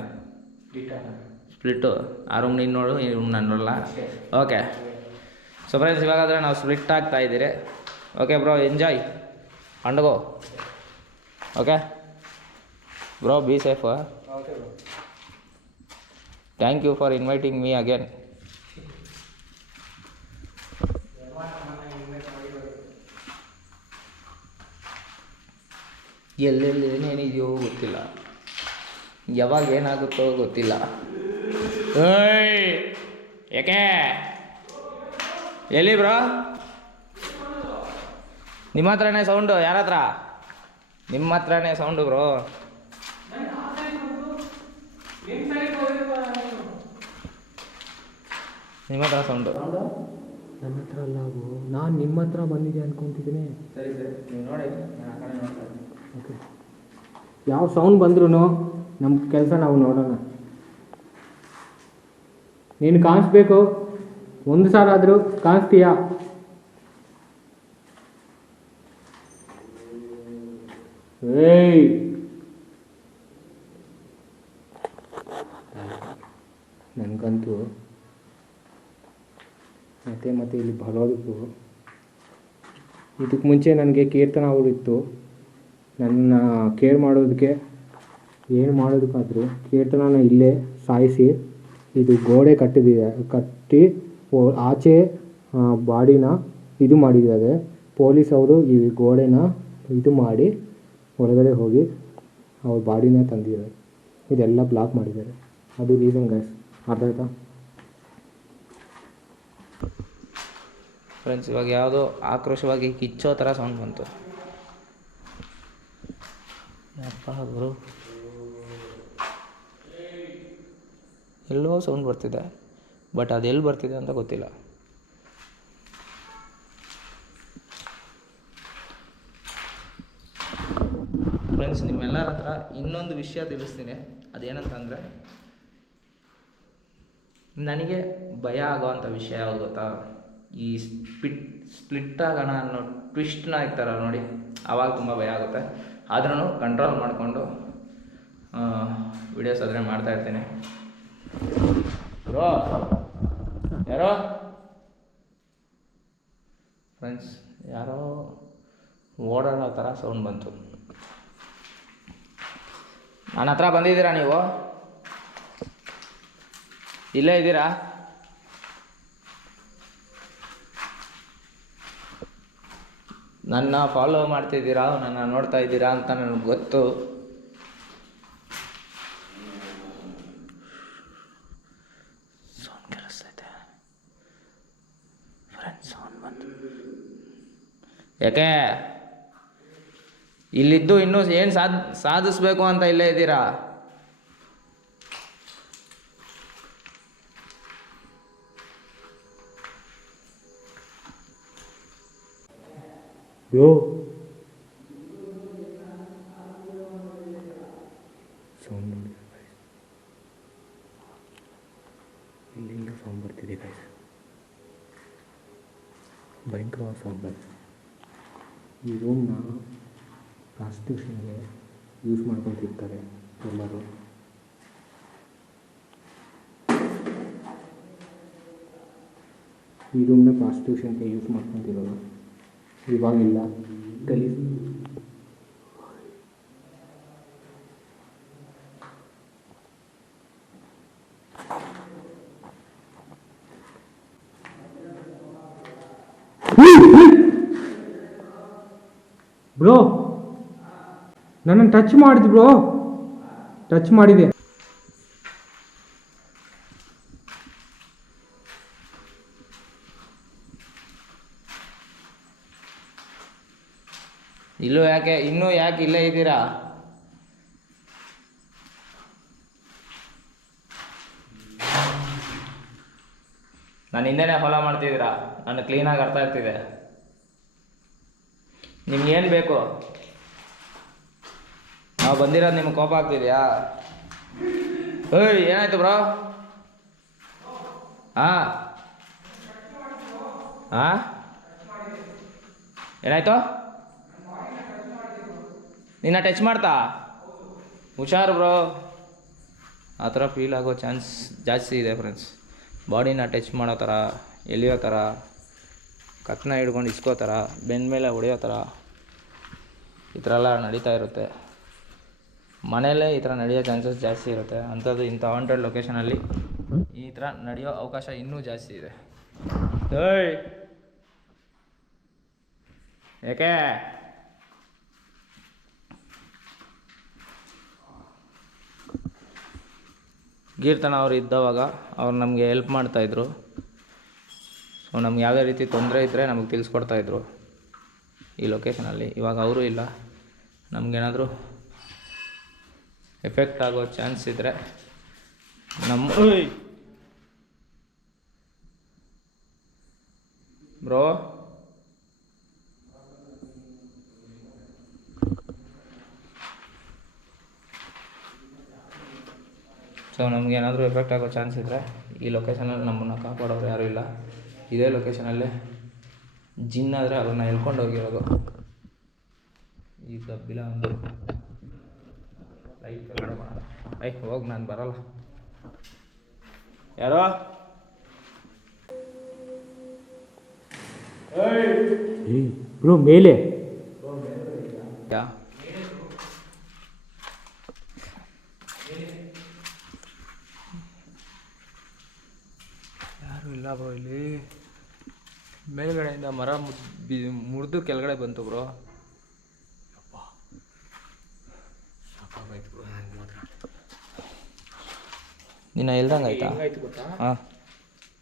ಸ್ಪ್ಲಿಟ್ಟು. ಆ ರೂಮ್ ನೀನು ನೋಡು, ಈ ರೂಮ್ ನಾನು ನೋಡಲ್ಲ. ಓಕೆ ಸೊ ಫ್ರೆಂಡ್ಸ್, ಇವಾಗಾದರೆ ನಾವು ಸ್ಪ್ಲಿಟ್ ಆಗ್ತಾ ಇದ್ದೀರಿ. Okay bro, enjoy and go. Okay bro, be safe. Thank you for inviting me again. ಎಲ್ಲೆಲ್ಲಿ ಏನೇನಿದೆಯೋ ಗೊತ್ತಿಲ್ಲ, ಯಾವಾಗ ಏನಾಗುತ್ತೋ ಗೊತ್ತಿಲ್ಲ. ಏಯ್ ಯಾಕೆ ಎಲ್ಲಿ ಬ್ರೋ? ನಿಮ್ಮ ಹತ್ರನೇ ಸೌಂಡು. ಯಾರ ಹತ್ರ? ನಿಮ್ಮ ಹತ್ರನೇ ಸೌಂಡು ಬ್ರೋ. ನಿಮ್ಮ ಹತ್ರ ಸೌಂಡು. ನನ್ನ ಹತ್ರ ಅಲ್ಲ, ನಾನು ನಿಮ್ಮ ಹತ್ರ ಬಂದಿದ್ದೆ ಅನ್ಕೊಂತಿದ್ದೀನಿ. ಸರಿ ಸರಿ, ನೀವು ನೋಡಿ, ನಾನು ಆ ಕಡೆ ನೋಡ್ತಾ ಇದ್ದೀನಿ. ಓಕೆ, ಯಾವ ಸೌಂಡ್ ಬಂದ್ರೂ ನಮ್ಮ ಕೆಲಸ ನಾವು ನೋಡೋಣ. ನೀನು ಕಾಣಿಸ್ಬೇಕು, ಒಂದು ಸಾಲ ಆದರೂ ಕಾಣಿಸ್ತೀಯಾ? ಏಯ್ ನನಗಂತೂ ಮತ್ತೆ ಇಲ್ಲಿ ಬರೋದಕ್ಕೂ ಇದಕ್ಕೆ ಮುಂಚೆ ನನಗೆ ಕೀರ್ತನ ಅವರಿತ್ತು. ನನ್ನ ಕೇರ್ ಮಾಡೋದಕ್ಕೆ ಏನು ಮಾಡೋದಕ್ಕಾದರೂ ಕೀರ್ತನನ ಇಲ್ಲೇ ಸಾಯಿಸಿ ಇದು ಗೋಡೆ ಕಟ್ಟಿ ಆಚೆ ಬಾಡಿನ ಇದು ಮಾಡಿದ್ದಾರೆ. ಪೊಲೀಸ್ ಅವರು ಈ ಗೋಡೆನ ಇದು ಮಾಡಿ ಹೊರಗಡೆ ಹೋಗಿ ಅವ್ರ ಬಾಡಿನೇ ತಂದಿದ್ದಾರೆ. ಇದೆಲ್ಲ ಬ್ಲಾಕ್ ಮಾಡಿದ್ದಾರೆ. ಅದು ರೀಸನ್ ಗೈಸ್, ಅರ್ಥ ಆಯ್ತಾ? ಫ್ರೆಂಡ್ಸ್, ಇವಾಗ ಯಾವುದೋ ಆಕ್ರೋಶವಾಗಿ ಕಿಚ್ಚೋ ಥರ ಸೌಂಡ್ ಬಂತು. ಯಪ್ಪ ಗುರು, ಎಲ್ಲೋ ಸೌಂಡ್ ಬರ್ತಿದೆ, ಬಟ್ ಅದೆಲ್ಲಿ ಬರ್ತಿದೆ ಅಂತ ಗೊತ್ತಿಲ್ಲ. ಫ್ರೆಂಡ್ಸ್, ನಿಮ್ಮೆಲ್ಲರ ಹತ್ರ ಇನ್ನೊಂದು ವಿಷಯ ತಿಳಿಸ್ತೀನಿ. ಅದೇನಂತಂದರೆ, ನನಗೆ ಭಯ ಆಗೋವಂಥ ವಿಷಯ ಯಾವುದು ಗೊತ್ತಾ? ಈ ಸ್ಪ್ಲಿಟ್ ಆಗೋಣ ಅನ್ನೋ ಟ್ವಿಸ್ಟ್ನ ಆಗ್ತಾರ ನೋಡಿ, ಆವಾಗ ತುಂಬ ಭಯ ಆಗುತ್ತೆ. ಆದ್ರೂ ಕಂಟ್ರೋಲ್ ಮಾಡಿಕೊಂಡು ವಿಡಿಯೋಸ್ ಆದರೆ ಮಾಡ್ತಾಯಿರ್ತೀನಿ. ಬ್ರೋ, ಯಾರೋ ಫ್ರೆಂಡ್ಸ್, ಯಾರೋ ಓಡಾಡೋ ಥರ ಸೌಂಡ್ ಬಂತು. ನನ್ನ ಹತ್ರ ಬಂದಿದ್ದೀರಾ ನೀವು? ಇಲ್ಲೇ ಇದ್ದೀರಾ? ನನ್ನ ಫಾಲೋ ಮಾಡ್ತಿದ್ದೀರಾ, ನನ್ನ ನೋಡ್ತಾ ಇದ್ದೀರಾ ಅಂತ ನನಗೆ ಗೊತ್ತು. ಸೌಂಡ್ ಕೇಳಿಸ್ತೈತೆ ಫ್ರೆಂಡ್ಸ್, ಸೌಂಡ್ ಬಂತು. ಯಾಕೆ ಇಲ್ಲಿದ್ದು ಇನ್ನೂ ಏನು ಸಾಧಿಸ್ಬೇಕು ಅಂತ ಇಲ್ಲೇ ಇದ್ದೀರಾ? ಬ್ರೋ, ಸೌಂಡ್ ನೋಡಿ ಗೈಸ್, ಇಲ್ಲಿಂದ ಸೌಂಡ್ ಬರ್ತಿದೆ ಗೈಸ್, ಭಯಂಕರವಾದ ಸೌಂಡ್ ಬರ್ತಿದೆ. ಈ ರೂಮ್ನ ಪ್ರಾಸ್ಟಿಟ್ಯೂಷನ್ಗೆ ಯೂಸ್ ಮಾಡ್ಕೊತಿರ್ತಾರೆ ಎಲ್ಲರೂ. ಈ ರೂಮ್ನ ಪ್ರಾಸ್ಟಿಟ್ಯೂಷನ್ಗೆ ಯೂಸ್ ಮಾಡ್ಕೊತಿರೋದು ಇವಾಗಿಲ್ಲ, ಗಲೀಜು. ಬ್ರೋ, ನನ್ನನ್ನು ಟಚ್ ಮಾಡಿದೆ ಬ್ರೋ, ಟಚ್ ಮಾಡಿದೆ. ಇನ್ನೂ ಯಾಕೆ ಇಲ್ಲೇ ಇದ್ದೀರಾ? ನಾನು ಹಿಂದೆನೇ ಫಾಲೋ ಮಾಡ್ತಿದ್ದೀರಾ? ನಾನು ಕ್ಲೀನಾಗಿ ಅರ್ಥ ಆಗ್ತಿದೆ. ನಿಮ್ಗೇನು ಬೇಕು? ನಾವು ಬಂದಿರೋದು ನಿಮ್ಗೆ ಕೋಪ ಆಗ್ತಿದೆಯಾ? ಏಯ್, ಏನಾಯ್ತು ಬ್ರೋ? ಏನಾಯ್ತು? ನಿನ್ನ ಟಚ್ ಮಾಡ್ತಾ? ಹುಷಾರು ಬ್ರೋ, ಆ ಥರ ಫೀಲ್ ಆಗೋ ಚಾನ್ಸ್ ಜಾಸ್ತಿ ಇದೆ ಫ್ರೆಂಡ್ಸ್. ಬಾಡಿನ ಟಚ್ ಮಾಡೋ ಥರ, ಎಳೆಯೋ ಥರ, ಕತ್ನ ಹಿಡ್ಕೊಂಡು ಇಸ್ಕೋ ಥರ, ಬೆನ್ನ ಮೇಲೆ ಹೊಡೆಯೋ ಥರ, ಈ ಥರ ಎಲ್ಲ ನಡೀತಾ ಇರುತ್ತೆ. ಮನೆಯಲ್ಲೇ ಈ ಥರ ನಡೆಯೋ ಚಾನ್ಸಸ್ ಜಾಸ್ತಿ ಇರುತ್ತೆ. ಅಂಥದ್ದು ಇಂಥ ಹಾಂಟೆಡ್ ಲೊಕೇಶನಲ್ಲಿ ಈ ಥರ ನಡೆಯೋ ಅವಕಾಶ ಇನ್ನೂ ಜಾಸ್ತಿ ಇದೆ. ಏಯ್, ಯಾಕೆ? ಕೀರ್ತನ ಅವ್ರು ಇದ್ದವಾಗ ಅವ್ರು ನಮಗೆ ಹೆಲ್ಪ್ ಮಾಡ್ತಾಯಿದ್ರು. ಸೊ ನಮ್ಗೆ ಯಾವುದೇ ರೀತಿ ತೊಂದರೆ ಇದ್ದರೆ ನಮಗೆ ತಿಳಿಸ್ಕೊಡ್ತಾಯಿದ್ರು ಈ ಲೊಕೇಶನಲ್ಲಿ. ಇವಾಗ ಅವರು ಇಲ್ಲ. ನಮಗೇನಾದರೂ ಎಫೆಕ್ಟ್ ಆಗೋ ಚಾನ್ಸ್ ಇದ್ದರೆ ಬ್ರೋ, ಸೊ ನಮಗೇನಾದರೂ ಎಫೆಕ್ಟ್ ಆಗೋ ಚಾನ್ಸ್ ಇದ್ದರೆ ಈ ಲೊಕೇಶನಲ್ಲಿ ನಮ್ಮನ್ನು ಕಾಪಾಡೋರು ಯಾರೂ ಇಲ್ಲ. ಇದೇ ಲೊಕೇಶನಲ್ಲೇ ಜಿನ್ನಾದರೆ ಅವ್ರನ್ನ ಎಳ್ಕೊಂಡು ಹೋಗಿರೋದು. ಈ ದಬ್ಬಿಲ ಒಂದು ಲೈಟ್ ಕೆಳಗಡೆ ಮಾಡೋಣ. ಹೋಗಿ, ನಾನು ಬರಲ್ಲ. ಯಾರೋ ಬ್ರೋ, ಮೇಲೆ ಯಾರು ಇಲ್ಲ ಬ್ರೋ. ಇಲ್ಲಿ ಮೇಲ್ಗಡೆಯಿಂದ ಮರ ಮುರಿದು ಕೆಳಗಡೆ ಬಂತು ಬ್ರೋ. ನಿನ್ನ ಎಲ್ದಂಗೆ ಆಯ್ತಾ? ಹೆಂಗಾಯ್ತು ಗೊತ್ತಾ, ಹಾಂ.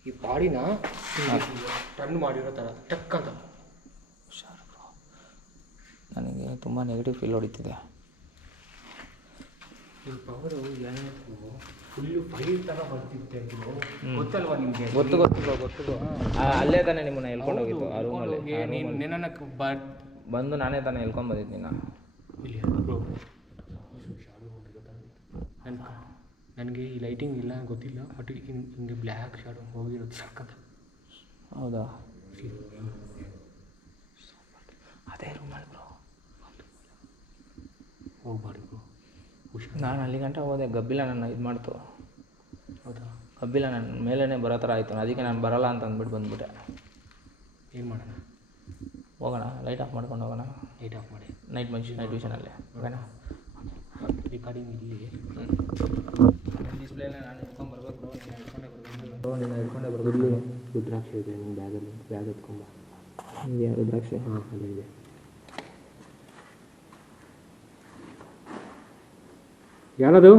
ಈ ಬಾಡಿನ ಟರ್ನ್ ಮಾಡಿರೋ ಥರ ಟಕ್ ಅಂತ. ನನಗೆ ತುಂಬ ನೆಗೆಟಿವ್ ಫೀಲ್ ಹೊಡಿತಿದೆ. ಈ ಪವರು ಏನಾಯ್ತು, ಫುಲ್ಲು ಫೈರ್ ಥರ ಬರ್ತಿರುತ್ತೆ ಬ್ರೋ. ಗೊತ್ತಲ್ವಾ ನಿಮಗೆ? ಗೊತ್ತು ಅಲ್ಲೇ ತಾನೇ ನಿಮ್ಮನ್ನ ಎಲ್ಕೊಂಡು ಹೋಗಿತ್ತು ಆ ರೂಮಲ್ಲಿ. ನೀನು ನಿನ್ನ ಬಂದು ನಾನೇ ತಾನೇ ಎಲ್ಕೊಂಡು ಬಂದಿದ್ದು ನಿನ್ನ. ಇಲ್ಲಿ ಬ್ರೋ ನನಗೆ ಈ ಲೈಟಿಂಗ್ ಇಲ್ಲ ಗೊತ್ತಿಲ್ಲ, ಬಟ್ ಹಿಂಗೆ ಬ್ಲ್ಯಾಕ್ ಶಾಡೋ ಹೋಗಿರೋದು ಸಕ್ಕತ್ತ. ಹೌದಾ? ಅದೇ ರೂಮಲ್ಲಿ ಬ್ರೋ. ಹೋಗ್ಬಾರ್ದು ಬ್ರೋ, ಹುಷಾರು. ನಾನು ಅಲ್ಲಿ ಗಂಟೆ ಹೋದೆ, ಗಬ್ಬಿಲ್ಲ ನನ್ನ ಇದು ಮಾಡ್ತು. ಹೌದಾ? ಗಬ್ಬಿಲ್ಲ ನನ್ನ ಮೇಲೇ ಬರೋ ಥರ ಆಯಿತು. ಅದಕ್ಕೆ ನಾನು ಬರೋಲ್ಲ ಅಂತ ಅಂದ್ಬಿಟ್ಟು ಬಂದುಬಿಟ್ಟೆ. ಏನು ಮಾಡೋಣ? ಹೋಗೋಣ, ಲೈಟ್ ಆಫ್ ಮಾಡ್ಕೊಂಡು ಹೋಗೋಣ. ಲೈಟ್ ಆಫ್ ಮಾಡಿ ನೈಟ್ ವಿಷನಲ್ಲಿ ಹೋಗೋಣ. ರೆಕಾರ್ಡಿಂಗ್ ಇಲ್ಲಿ ಡಿಸ್ಪ್ಲೇನ ನಾನು ಇಟ್ಕೊಂಡು ಬರ್ಬೇಕು. ಇಟ್ಕೊಂಡೇ ಬರೋದು. ರುದ್ರಾಕ್ಷಿ ಇದೆ ನಿಮ್ಮ ಬ್ಯಾಗಲ್ಲಿ, ಬ್ಯಾಗ್ ಎತ್ಕೊಂಬ. ಇದೆಯಾ ರುದ್ರಾಕ್ಷಿ? ಹಾಂ, ಅಲ್ಲೇ ಇದೆ. ಯಾರದು?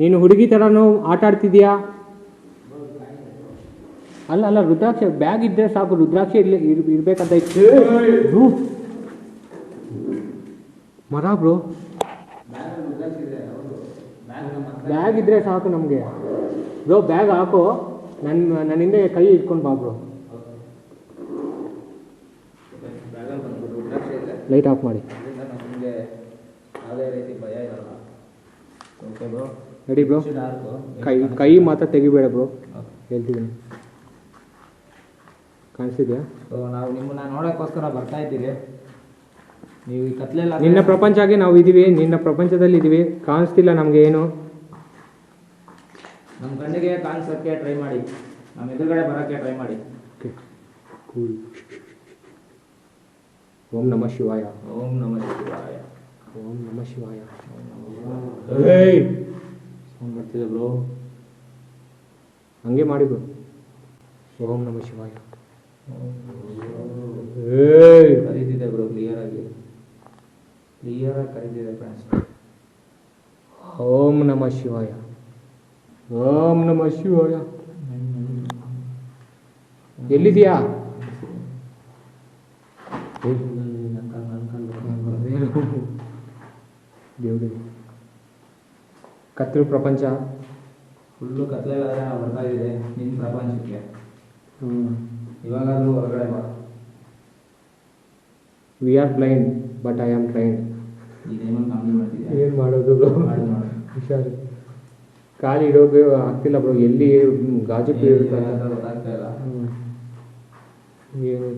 ನೀನು ಹುಡುಗಿ ಥರನೂ ಆಟ ಆಡ್ತಿದ್ಯಾ? ಅಲ್ಲ ರುದ್ರಾಕ್ಷಿ ಬ್ಯಾಗ್ ಇದ್ದರೆ ಸಾಕು, ರುದ್ರಾಕ್ಷಿ ಇರ್ಬೇಕಂತ ಇತ್ತು. ಮರ ಬ್ರೋ, ಬ್ಯಾಗ್ ಇದ್ದರೆ ಸಾಕು ನಮಗೆ ಬ್ರೋ. ಬ್ಯಾಗ್ ಹಾಕೋ, ನನ್ನಿಂದ ಕೈ ಇಟ್ಕೊಂಡು ಬಾ ಬ್ರೋ. ಲೈಟ್ ಆಫ್ ಮಾಡಿ. ನಮಗೆ ಯಾವುದೇ ರೀತಿ ಭಯ ಇರಲ್ಲ. Okay bro, ready bro? ಕೈ ಮಾತ್ರ ತೆಗಿಬೇಡ ಬ್ರೋ, ಹೇಳ್ತಿದ್ದೀನಿ. ಕಾಣಿಸ್ತಿದ್ಯಾ? ಸೊ ನಾವು ನಿಮ್ಮನ್ನ ನೋಡೋಕ್ಕೋಸ್ಕರ ಬರ್ತಾ ಇದ್ದೀವಿ. ನೀವು ಈ ಕತ್ಲೆಲ್ಲ ನಿನ್ನ ಪ್ರಪಂಚಕ್ಕೆ ನಾವು ಇದ್ದೀವಿ, ನಿನ್ನ ಪ್ರಪಂಚದಲ್ಲಿ ಇದ್ದೀವಿ. ಕಾಣಿಸ್ತಿಲ್ಲ ನಮಗೆ ಏನು. ನಮ್ಮ ಕಣ್ಣಿಗೆ ಕಾಣಿಸೋಕ್ಕೆ ಟ್ರೈ ಮಾಡಿ, ನಮ್ಮ ಎದುರುಗಡೆ ಬರೋಕ್ಕೆ ಟ್ರೈ ಮಾಡಿ. Okay, cool. ಓಂ ನಮಃ ಶಿವಾಯ. ಓಂ ನಮಃ ಶಿವಾಯ. ಓಂ ನಮಃ ಶಿವಾಯ. ಸೌಂಡ್ ಬರ್ತಿದೆ ಬ್ರೋ, ಹಂಗೆ ಮಾಡಿ ಬ್ರೋ. ಓಂ ನಮಃ ಶಿವಾಯ. ಕರೀತಿದೆ ಬ್ರೋ, ಕ್ಲಿಯರಾಗಿ ಕರೀತಿದೆ ಫ್ರೆಂಡ್ಸ್. ಓಂ ನಮಃ ಶಿವಾಯ. ಓಂ ನಮಃ ಶಿವಾಯ. ಎಲ್ಲಿದೆಯಾ? ದೇವ್ರಿ, ಕತ್ರು ಪ್ರಪಂಚ ಫುಲ್ಲು ಕತ್ಲೆಲ್ಲಾದ್ರೆ ನಾವು ಬರ್ತಾ ಇದ್ದೀವಿ ನಿನ್ನ ಪ್ರಪಂಚಕ್ಕೆ. ಇವಾಗಾದರೂ ಹೊರಗಡೆ ಬಾ. We are blind but I am trained. ಈ ಟೈಮಲ್ಲಿ ಕಾಮಿಡಿ ಮಾಡ್ತಿದ್ಯಾ? ಏನು ಮಾಡೋದು? ಮಾಡಿ ಹುಷಾರು. ಖಾಲಿ ಇಡೋಕೆ ಆಗ್ತಿಲ್ಲ ಬ್ರೋ, ಎಲ್ಲಿ ಗಾಜು ಇರುತ್ತೆ ಗೊತ್ತಾಗ್ತಾ ಇಲ್ಲ. ಏನು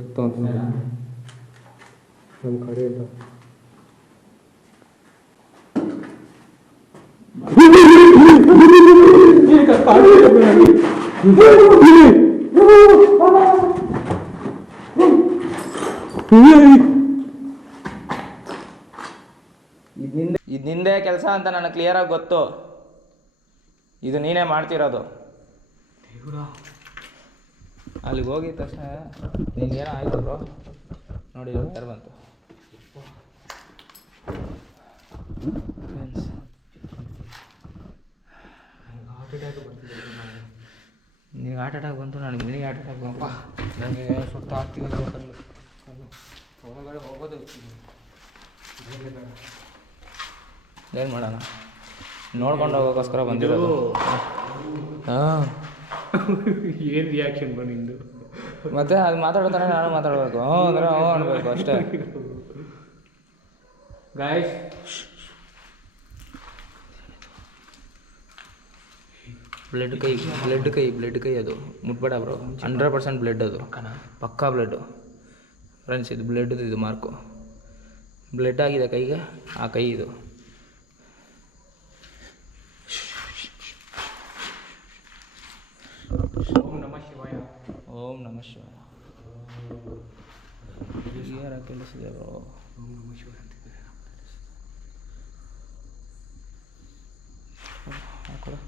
ನಮ್ಮ ಕಡೆ ಇಲ್ಲ. ಇದು ನಿಂದೇ ಕೆಲಸ ಅಂತ ನನಗೆ ಕ್ಲಿಯರಾಗಿ ಗೊತ್ತು. ಇದು ನೀನೇ ಮಾಡ್ತಿರೋದು. ಅಲ್ಲಿಗೆ ಹೋಗಿದ ತಕ್ಷಣ ನಿನ್ಗೇನೋ ಆಯಿತು ಬ್ರೋ. ನೋಡಿ ಯಾರು ಬಂತು. ನಿನಗೆ ಹಾರ್ಟ್ ಅಟ್ಯಾಕ್ ಬಂತು, ನನಗೆ ಮಿನಿ ಹಾರ್ಟ್ ಅಟ್ಯಾಕ್ ಬಂತು. ನನಗೆ ಸುತ್ತ ಆಗ್ತಿದೆ ಹೊರಗಡೆ ಹೋಗೋದು. ಏನು ಮಾಡೋಣ, ನೋಡ್ಕೊಂಡು ಹೋಗೋಕ್ಕೋಸ್ಕರ ಬಂದಿರೋದು. ಹಾಂ, ಏನು ರಿಯಾಕ್ಷನ್ ಬಂದಿದ್ದು? ಮತ್ತೆ ಅದು ಮಾತಾಡ್ತಾನೆ ನಾನು ಮಾತಾಡಬೇಕು. ಅಂದರೆ ಅನ್ಬೇಕು ಅಷ್ಟೇ. ಗಾಯ್ಸ್, ಬ್ಲಡ್ ಕೈ ಅದು ಮುಟ್ಬೇಡ ಬ್ರೋ. 100% ಬ್ಲಡ್ ಅದು, ಪಕ್ಕಾ ಬ್ಲಡ್ಡು ಫ್ರೆಂಡ್ಸ್. ಇದು ಬ್ಲಡ್ದು, ಇದು ಮಾರ್ಕು ಬ್ಲಡ್ ಆಗಿದೆ ಕೈಗೆ. ಆ ಕೈ ಇದು. ಓಂ ನಮಃ ಶಿವಾಯ. ಓಂ ನಮಃ ಶಿವಾಯ. ಕ್ಲಿಯರಾಗಿ ಕೇಳಿಸಿದೆ ಬ್ರೋ. ಓಂ ನಮಃ ಶಿವಾಯ ಅಂತಿದ್ದಾರೆ. ಹಾಕೊಡು.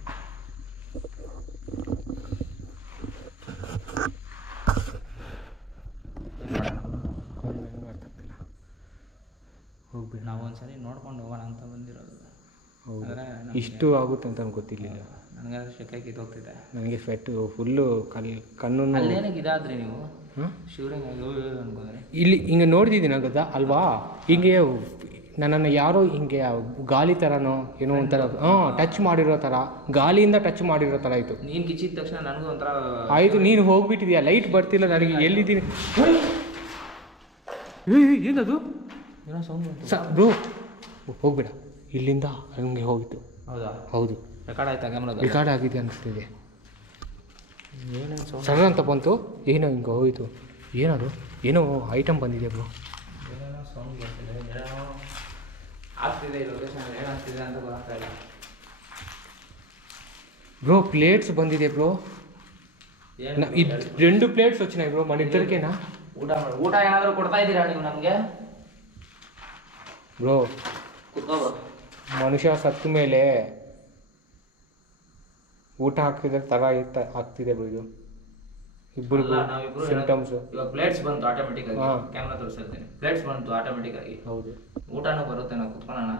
ಹೋಗ್ಬಿಟ್ಟು ನಾವು ಒಂದ್ಸರಿ ನೋಡ್ಕೊಂಡು ಹೋಗೋಣ ಅಂತ ಬಂದಿರೋದು. ಹೌದು ಅಂದರೆ ಇಷ್ಟು ಆಗುತ್ತೆ ಅಂತ ನನಗೆ ಗೊತ್ತಿರಲಿಲ್ಲ. ನನಗೆ ಶೆಕೆ ಕಿತ್ತೋಗ್ತಿದೆ. ನನಗೆ ಸ್ವೆಟ್ಟು ಫುಲ್ಲು ಕಣ್ಣು ಅಲ್ಲೇನಕ್ಕೆ ಇದಾದ್ರಿ ನೀವು ಶಿವರಿಂಗ್ ಅನ್ಕೊಂಡ್ರೆ ಇಲ್ಲಿ ಹಿಂಗೆ ನೋಡ್ತಿದ್ದೀನಿ ಗೊತ್ತಾ ಅಲ್ವಾ, ಹಿಂಗೆ ನನ್ನನ್ನು ಯಾರೋ ಹಿಂಗೆ ಗಾಲಿ ಥರನೋ ಏನೋ ಒಂಥರ ಟಚ್ ಮಾಡಿರೋ ಥರ, ಗಾಲಿಯಿಂದ ಟಚ್ ಮಾಡಿರೋ ಥರ ಆಯಿತು. ನೀನು ಕಿಚ್ಚಿದ ತಕ್ಷಣ ನನಗೂ ಒಂಥರ ಆಯಿತು. ನೀನು ಹೋಗ್ಬಿಟ್ಟಿದ್ಯಾ, ಲೈಟ್ ಬರ್ತಿಲ್ಲ ನನಗೆ, ಎಲ್ಲಿದ್ದೀನಿ ಏನದು ಏನೋ ಸೌಂಡ್ ಬ್ರೋ, ಹೋಗ್ಬೇಡ ಇಲ್ಲಿಂದ ಹಂಗೆ ಹೋಗಿತ್ತು. ಹೌದಾ? ಹೌದು, ರೆಕಾರ್ಡ್ ಆಯ್ತಾ ಕ್ಯಾಮ್ರಾದ? ರೆಕಾರ್ಡ್ ಆಗಿದೆ ಅನಿಸ್ತಿದೆ. ಏನೇನು ಸೌಂಡ್ ಸಣ್ಣ ಅಂತ ಬಂತು, ಏನೋ ಹಿಂಗೆ ಹೋಯಿತು. ಏನದು, ಏನೋ ಐಟಮ್ ಬಂದಿದೆ ಬ್ರೋ. ಏನೇನೋ ಸೌಂಡ್ ಬರ್ತಿದೆ, ಏನೇನೋ ಆಗ್ತಿದೆ. ಈ ಲೊಕೇಶನ್ ಏನಾಗ್ತಿದೆ ಅಂತ ಗೊತ್ತಾಗ್ತಾ ಇಲ್ಲ ಬ್ರೋ. ಪ್ಲೇಟ್ಸ್ ಬಂದಿದೆ ಬ್ರೋ. ಏನು ಇದು 2 ಪ್ಲೇಟ್ಸ್ వచ్చినాయి ಬ್ರೋ మన ఇద్దరికేనా. ಊಟ ಏನಾದರೂ ಕೊಡ್ತಾ ಇದ್ದೀರಾ ನೀವು ನಮಗೆ? ಬ್ರೋ ಕುತ್ಕೋ ಬ್ರೋ. ಮನುಷ್ಯ ಸತ್ತ ಮೇಲೆ ಊಟ ಹಾಕಿದ್ರೆ ಥರ ಆಗ್ತಿದೆ ಬ್ರೋ ಇದು. ಇಬ್ಬರು ಸಿಂಟಮ್ಸ್. ಇವಾಗ ಪ್ಲೇಟ್ಸ್ ಬಂತು ಆಟೋಮೆಟಿಕ್ ಆಗಿ. ಹಾ. ಕ್ಯಾಮ್ರಾ ತೋರಿಸ್ತಿರ್ತೀನಿ. ಪ್ಲೇಟ್ಸ್ ಬಂತು ಆಟೋಮೆಟಿಕ್ ಆಗಿ. ಹೌದು. ಊಟನೂ ಬರುತ್ತೆ, ನಾವು ಕುತ್ಕೊಳ್ಳೋಣ.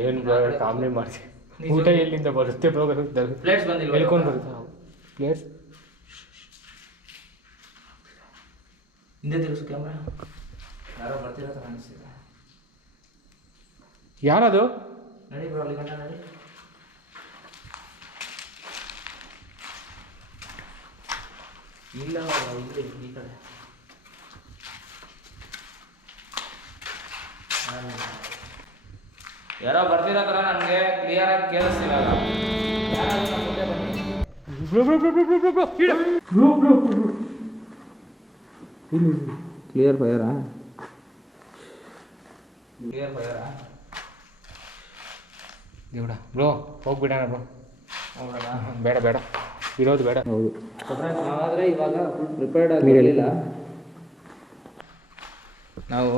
ಏನು ಬ್ರೋ ಕಾಮನೆ ಮಾಡ್ತೀವಿ. ಊಟ ಎಲ್ಲಿಂದ ಬರುತ್ತೆ ಬ್ರೋ? ಪ್ಲೇಟ್ಸ್ ಬಂದಿಲ್ಲ, ಹೇಳ್ಕೊಂಡು ಬರುತ್ತೆ. ಪ್ಲೇಟ್ಸ್ ಹಿಂದೆ ತಿರುಗಿಸು ಕ್ಯಾಮ್ರಾ. ಯಾರೋ ಬರ್ತಿರೋ ಥರ ಅನಿಸ್ತಿದೆ. ಯಾರದು? ನಡಿ ಬ್ರೋ, ಅಲ್ಲಿ ಗಂಟ ನಡಿ. ಇಲ್ಲ ಇಲ್ಲಿ ಈ ಕಡೆ ಯಾರೋ ಬರ್ತಿರೋ ಥರ ನನಗೆ ಕ್ಲಿಯರ್ ಆಗಿ ಕೇಳಿಸ್ತಿಲ್ಲ. ಯಾರಾದ್ರೂ ನಮ್ಮ ಮುಂದೆ ಬನ್ನಿ. ಕ್ಲಿಯರ್ ಫೈರಾ? ಕ್ಲಿಯರ್ ಫೈರಾ? ದೇವಡ ಬ್ರೋ, ಹೋಗ್ಬಿಡೋಣ ಬ್ರೋ. ಹೌದಾ? ಬೇಡ ಬೇಡ, ಇರೋದು ಬೇಡ. ಹೌದು. ನಾವಾದರೆ ಇವಾಗ ಫುಲ್ ಪ್ರಿಪೇರ್ಡ್ ಆಗಿರಲಿಲ್ಲ. ನಾವು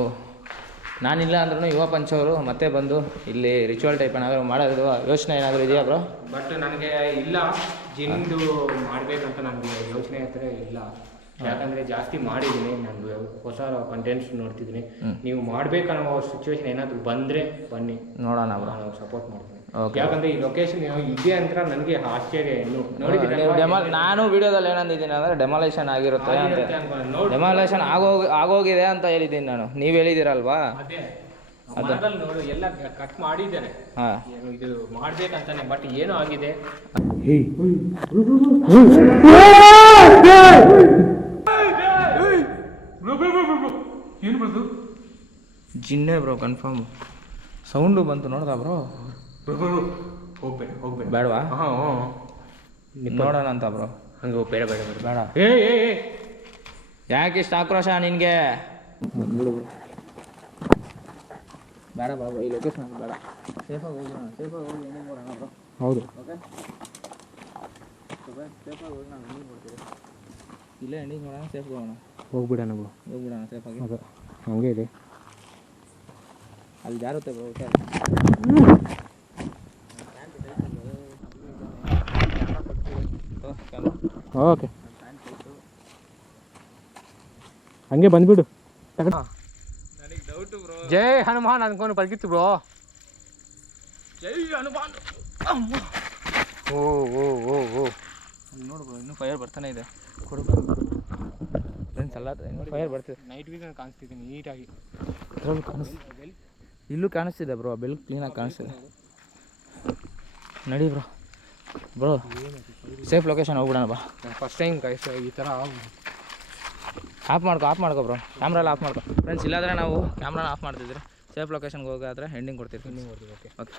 ನಾನಿಲ್ಲ ಅಂದ್ರೂ ಯುವ ಪಂಚ್ ಅವರು ಮತ್ತೆ ಬಂದು ಇಲ್ಲಿ ರಿಚುವಲ್ ಟೈಪ್ ಏನಾದರೂ ಮಾಡೋದು ಯೋಚನೆ ಏನಾದರೂ ಇದೆಯಾ ಬ್ರೋ? ಬಟ್ ನನಗೆ ಇಲ್ಲ, ಜಿನ್ದು ಮಾಡಬೇಕಂತ ನನಗೆ ಯೋಚನೆ ಹತ್ರ ಇಲ್ಲ. ಯಾಕಂದರೆ ಜಾಸ್ತಿ ಮಾಡಿದ್ದೀನಿ, ನಾನು ಹೊಸ ಕಂಟೆಂಟ್ಸ್ ನೋಡ್ತಿದ್ದೀನಿ. ನೀವು ಮಾಡಬೇಕನ್ನೋ ಸಿಚುವೇಶನ್ ಏನಾದರೂ ಬಂದರೆ ಬನ್ನಿ, ನೋಡೋಣ ಬ್ರೋ. ನಾನು ಸಪೋರ್ಟ್ ಮಾಡ್ತೀನಿ. ಓಕೆ. ಯಾಕಂದರೆ ಈ ಲೊಕೇಶನ್ ಇದೆ ಅಂತ ನನಗೆ ಆಶ್ಚರ್ಯ. ಇನ್ನು ನಾನು ವಿಡಿಯೋದಲ್ಲಿ ಏನಂದಿದ್ದೀನಿ ಅಂದರೆ ಡೆಮಾಲೇಷನ್ ಆಗಿರುತ್ತೆ ಅಂತ. ಡೆಮಾಲೇಷನ್ ಆಗೋಗಿದೆ ಅಂತ ಹೇಳಿದ್ದೀನಿ ನಾನು. ನೀವು ಹೇಳಿದ್ದೀರಲ್ವಾ? ಅದು ನೋಡು, ಎಲ್ಲ ಕಟ್ ಮಾಡಿದ್ದೇನೆ. ಹಾಂ, ಇದು ಮಾಡಬೇಕಂತಾನೆ, ಬಟ್ ಏನೋ ಆಗಿದೆ. ಏನು ಬಂತು? ಜಿನ್ನೆ ಬ್ರೋ, ಕನ್ಫರ್ಮ್. ಸೌಂಡು ಬಂತು ನೋಡ್ದಾ ಬ್ರೋ? ಹೋಗ್ಬೇಡ ಬೇಡವಾ? ಹಾಂ ನೋಡೋಣ ಅಂತ ಬ್ರೋ. ಹಂಗೆ ಬೇಡ ಬೇಡ ಬೇಡ ಬೇಡ. ಏ ಯಾಕೆ ಇಷ್ಟು ಆಕ್ರೋಶ ನಿನಗೆ? ಬೇಡ ಬಾಬು, ಈ ಲೊಕೇಶನ್ ಬೇಡ. ಸೇಫಾಗಿ ಹೋಗೋಣ, ಸೇಫಾಗಿ ಹೋಗಿ ಎಂಡಿಂಗ್ ಮಾಡೋಣ ಬ್ರೋ. ಹೌದು. ಓಕೆ, ಸೇಫಾಗಿ ಹೋಗಿ ನಾವು ಎಂಡಿಂಗ್ ಕೊಡ್ತೀವಿ. ಇಲ್ಲೇ ಎಂಡಿಂಗ್ ಮಾಡೋಣ, ಸೇಫ್ಗೆ ಹೋಗೋಣ. ಹೋಗ್ಬಿಡೋಣ ಬ್ರೋ, ಹೋಗ್ಬಿಡೋಣ ಸೇಫಾಗಿ. ಅದು ಹಂಗೆ ಇದೆ. ಅಲ್ಲಿ ಜಾರುತ್ತೆ ಬ್ರೋ. ಓಕೆ, ಹಂಗೆ ಬಂದ್ಬಿಡು. ನನಗೆ ಡೌಟು ಬ್ರೋ. ಜೈ ಹನುಮಾನ್ ಅನ್ಕೊಂಡು ಬರ್ಗಿತ್ತು ಬ್ರೋ. ಜೈ ಹನುಮಾನ್. ಓ ಓ ಓ ಓ ಅಲ್ಲಿ ನೋಡು ಬ್ರೋ, ಇನ್ನೂ ಫೈರ್ ಬರ್ತಾನೆ ಇದೆ. ಕೊಡು ಫ್ರೆಂಡ್ಸ್, ಅಲ್ಲ ಇನ್ನೂ ಫೈರ್ ಬರ್ತಿದೆ. ನೈಟ್ ವಿಷನ್ ಕಾಣಿಸ್ತಿದ್ದೀನಿ ನೀಟಾಗಿ. ಅದ್ರಲ್ಲೂ ಕಾಣಿಸ್ತಿದೆ, ಇಲ್ಲೂ ಕಾಣಿಸ್ತಿದೆ ಬ್ರೋ. ಬೆಳಕು ಕ್ಲೀನಾಗಿ ಕಾಣಿಸ್ತಿದೆ. ನಡಿ ಬ್ರೋ. ಬ್ರೋ, ಸೇಫ್ ಲೊಕೇಶನ್ ಹೋಗ್ಬಿಡೋಣ ಬಾ. ಫಸ್ಟ್ ಟೈಮ್ ಗೈಸ್ ಈ ಥರ. ಆಫ್ ಮಾಡ್ಕೊ ಬ್ರೋ, ಕ್ಯಾಮ್ರಾ ಎಲ್ಲ ಆಫ್ ಮಾಡ್ಕೊ. ಫ್ರೆಂಡ್ಸ್, ಇಲ್ಲಾಂದರೆ ನಾವು ಕ್ಯಾಮ್ರಾನ ಆಫ್ ಮಾಡ್ತಿದ್ರೆ ಸೇಫ್ ಲೊಕೇಶನ್ಗೆ ಹೋಗಾದ್ರೆ ಎಂಡಿಂಗ್ ಕೊಡ್ತೀವಿ. ಓಕೆ. ಓಕೆ.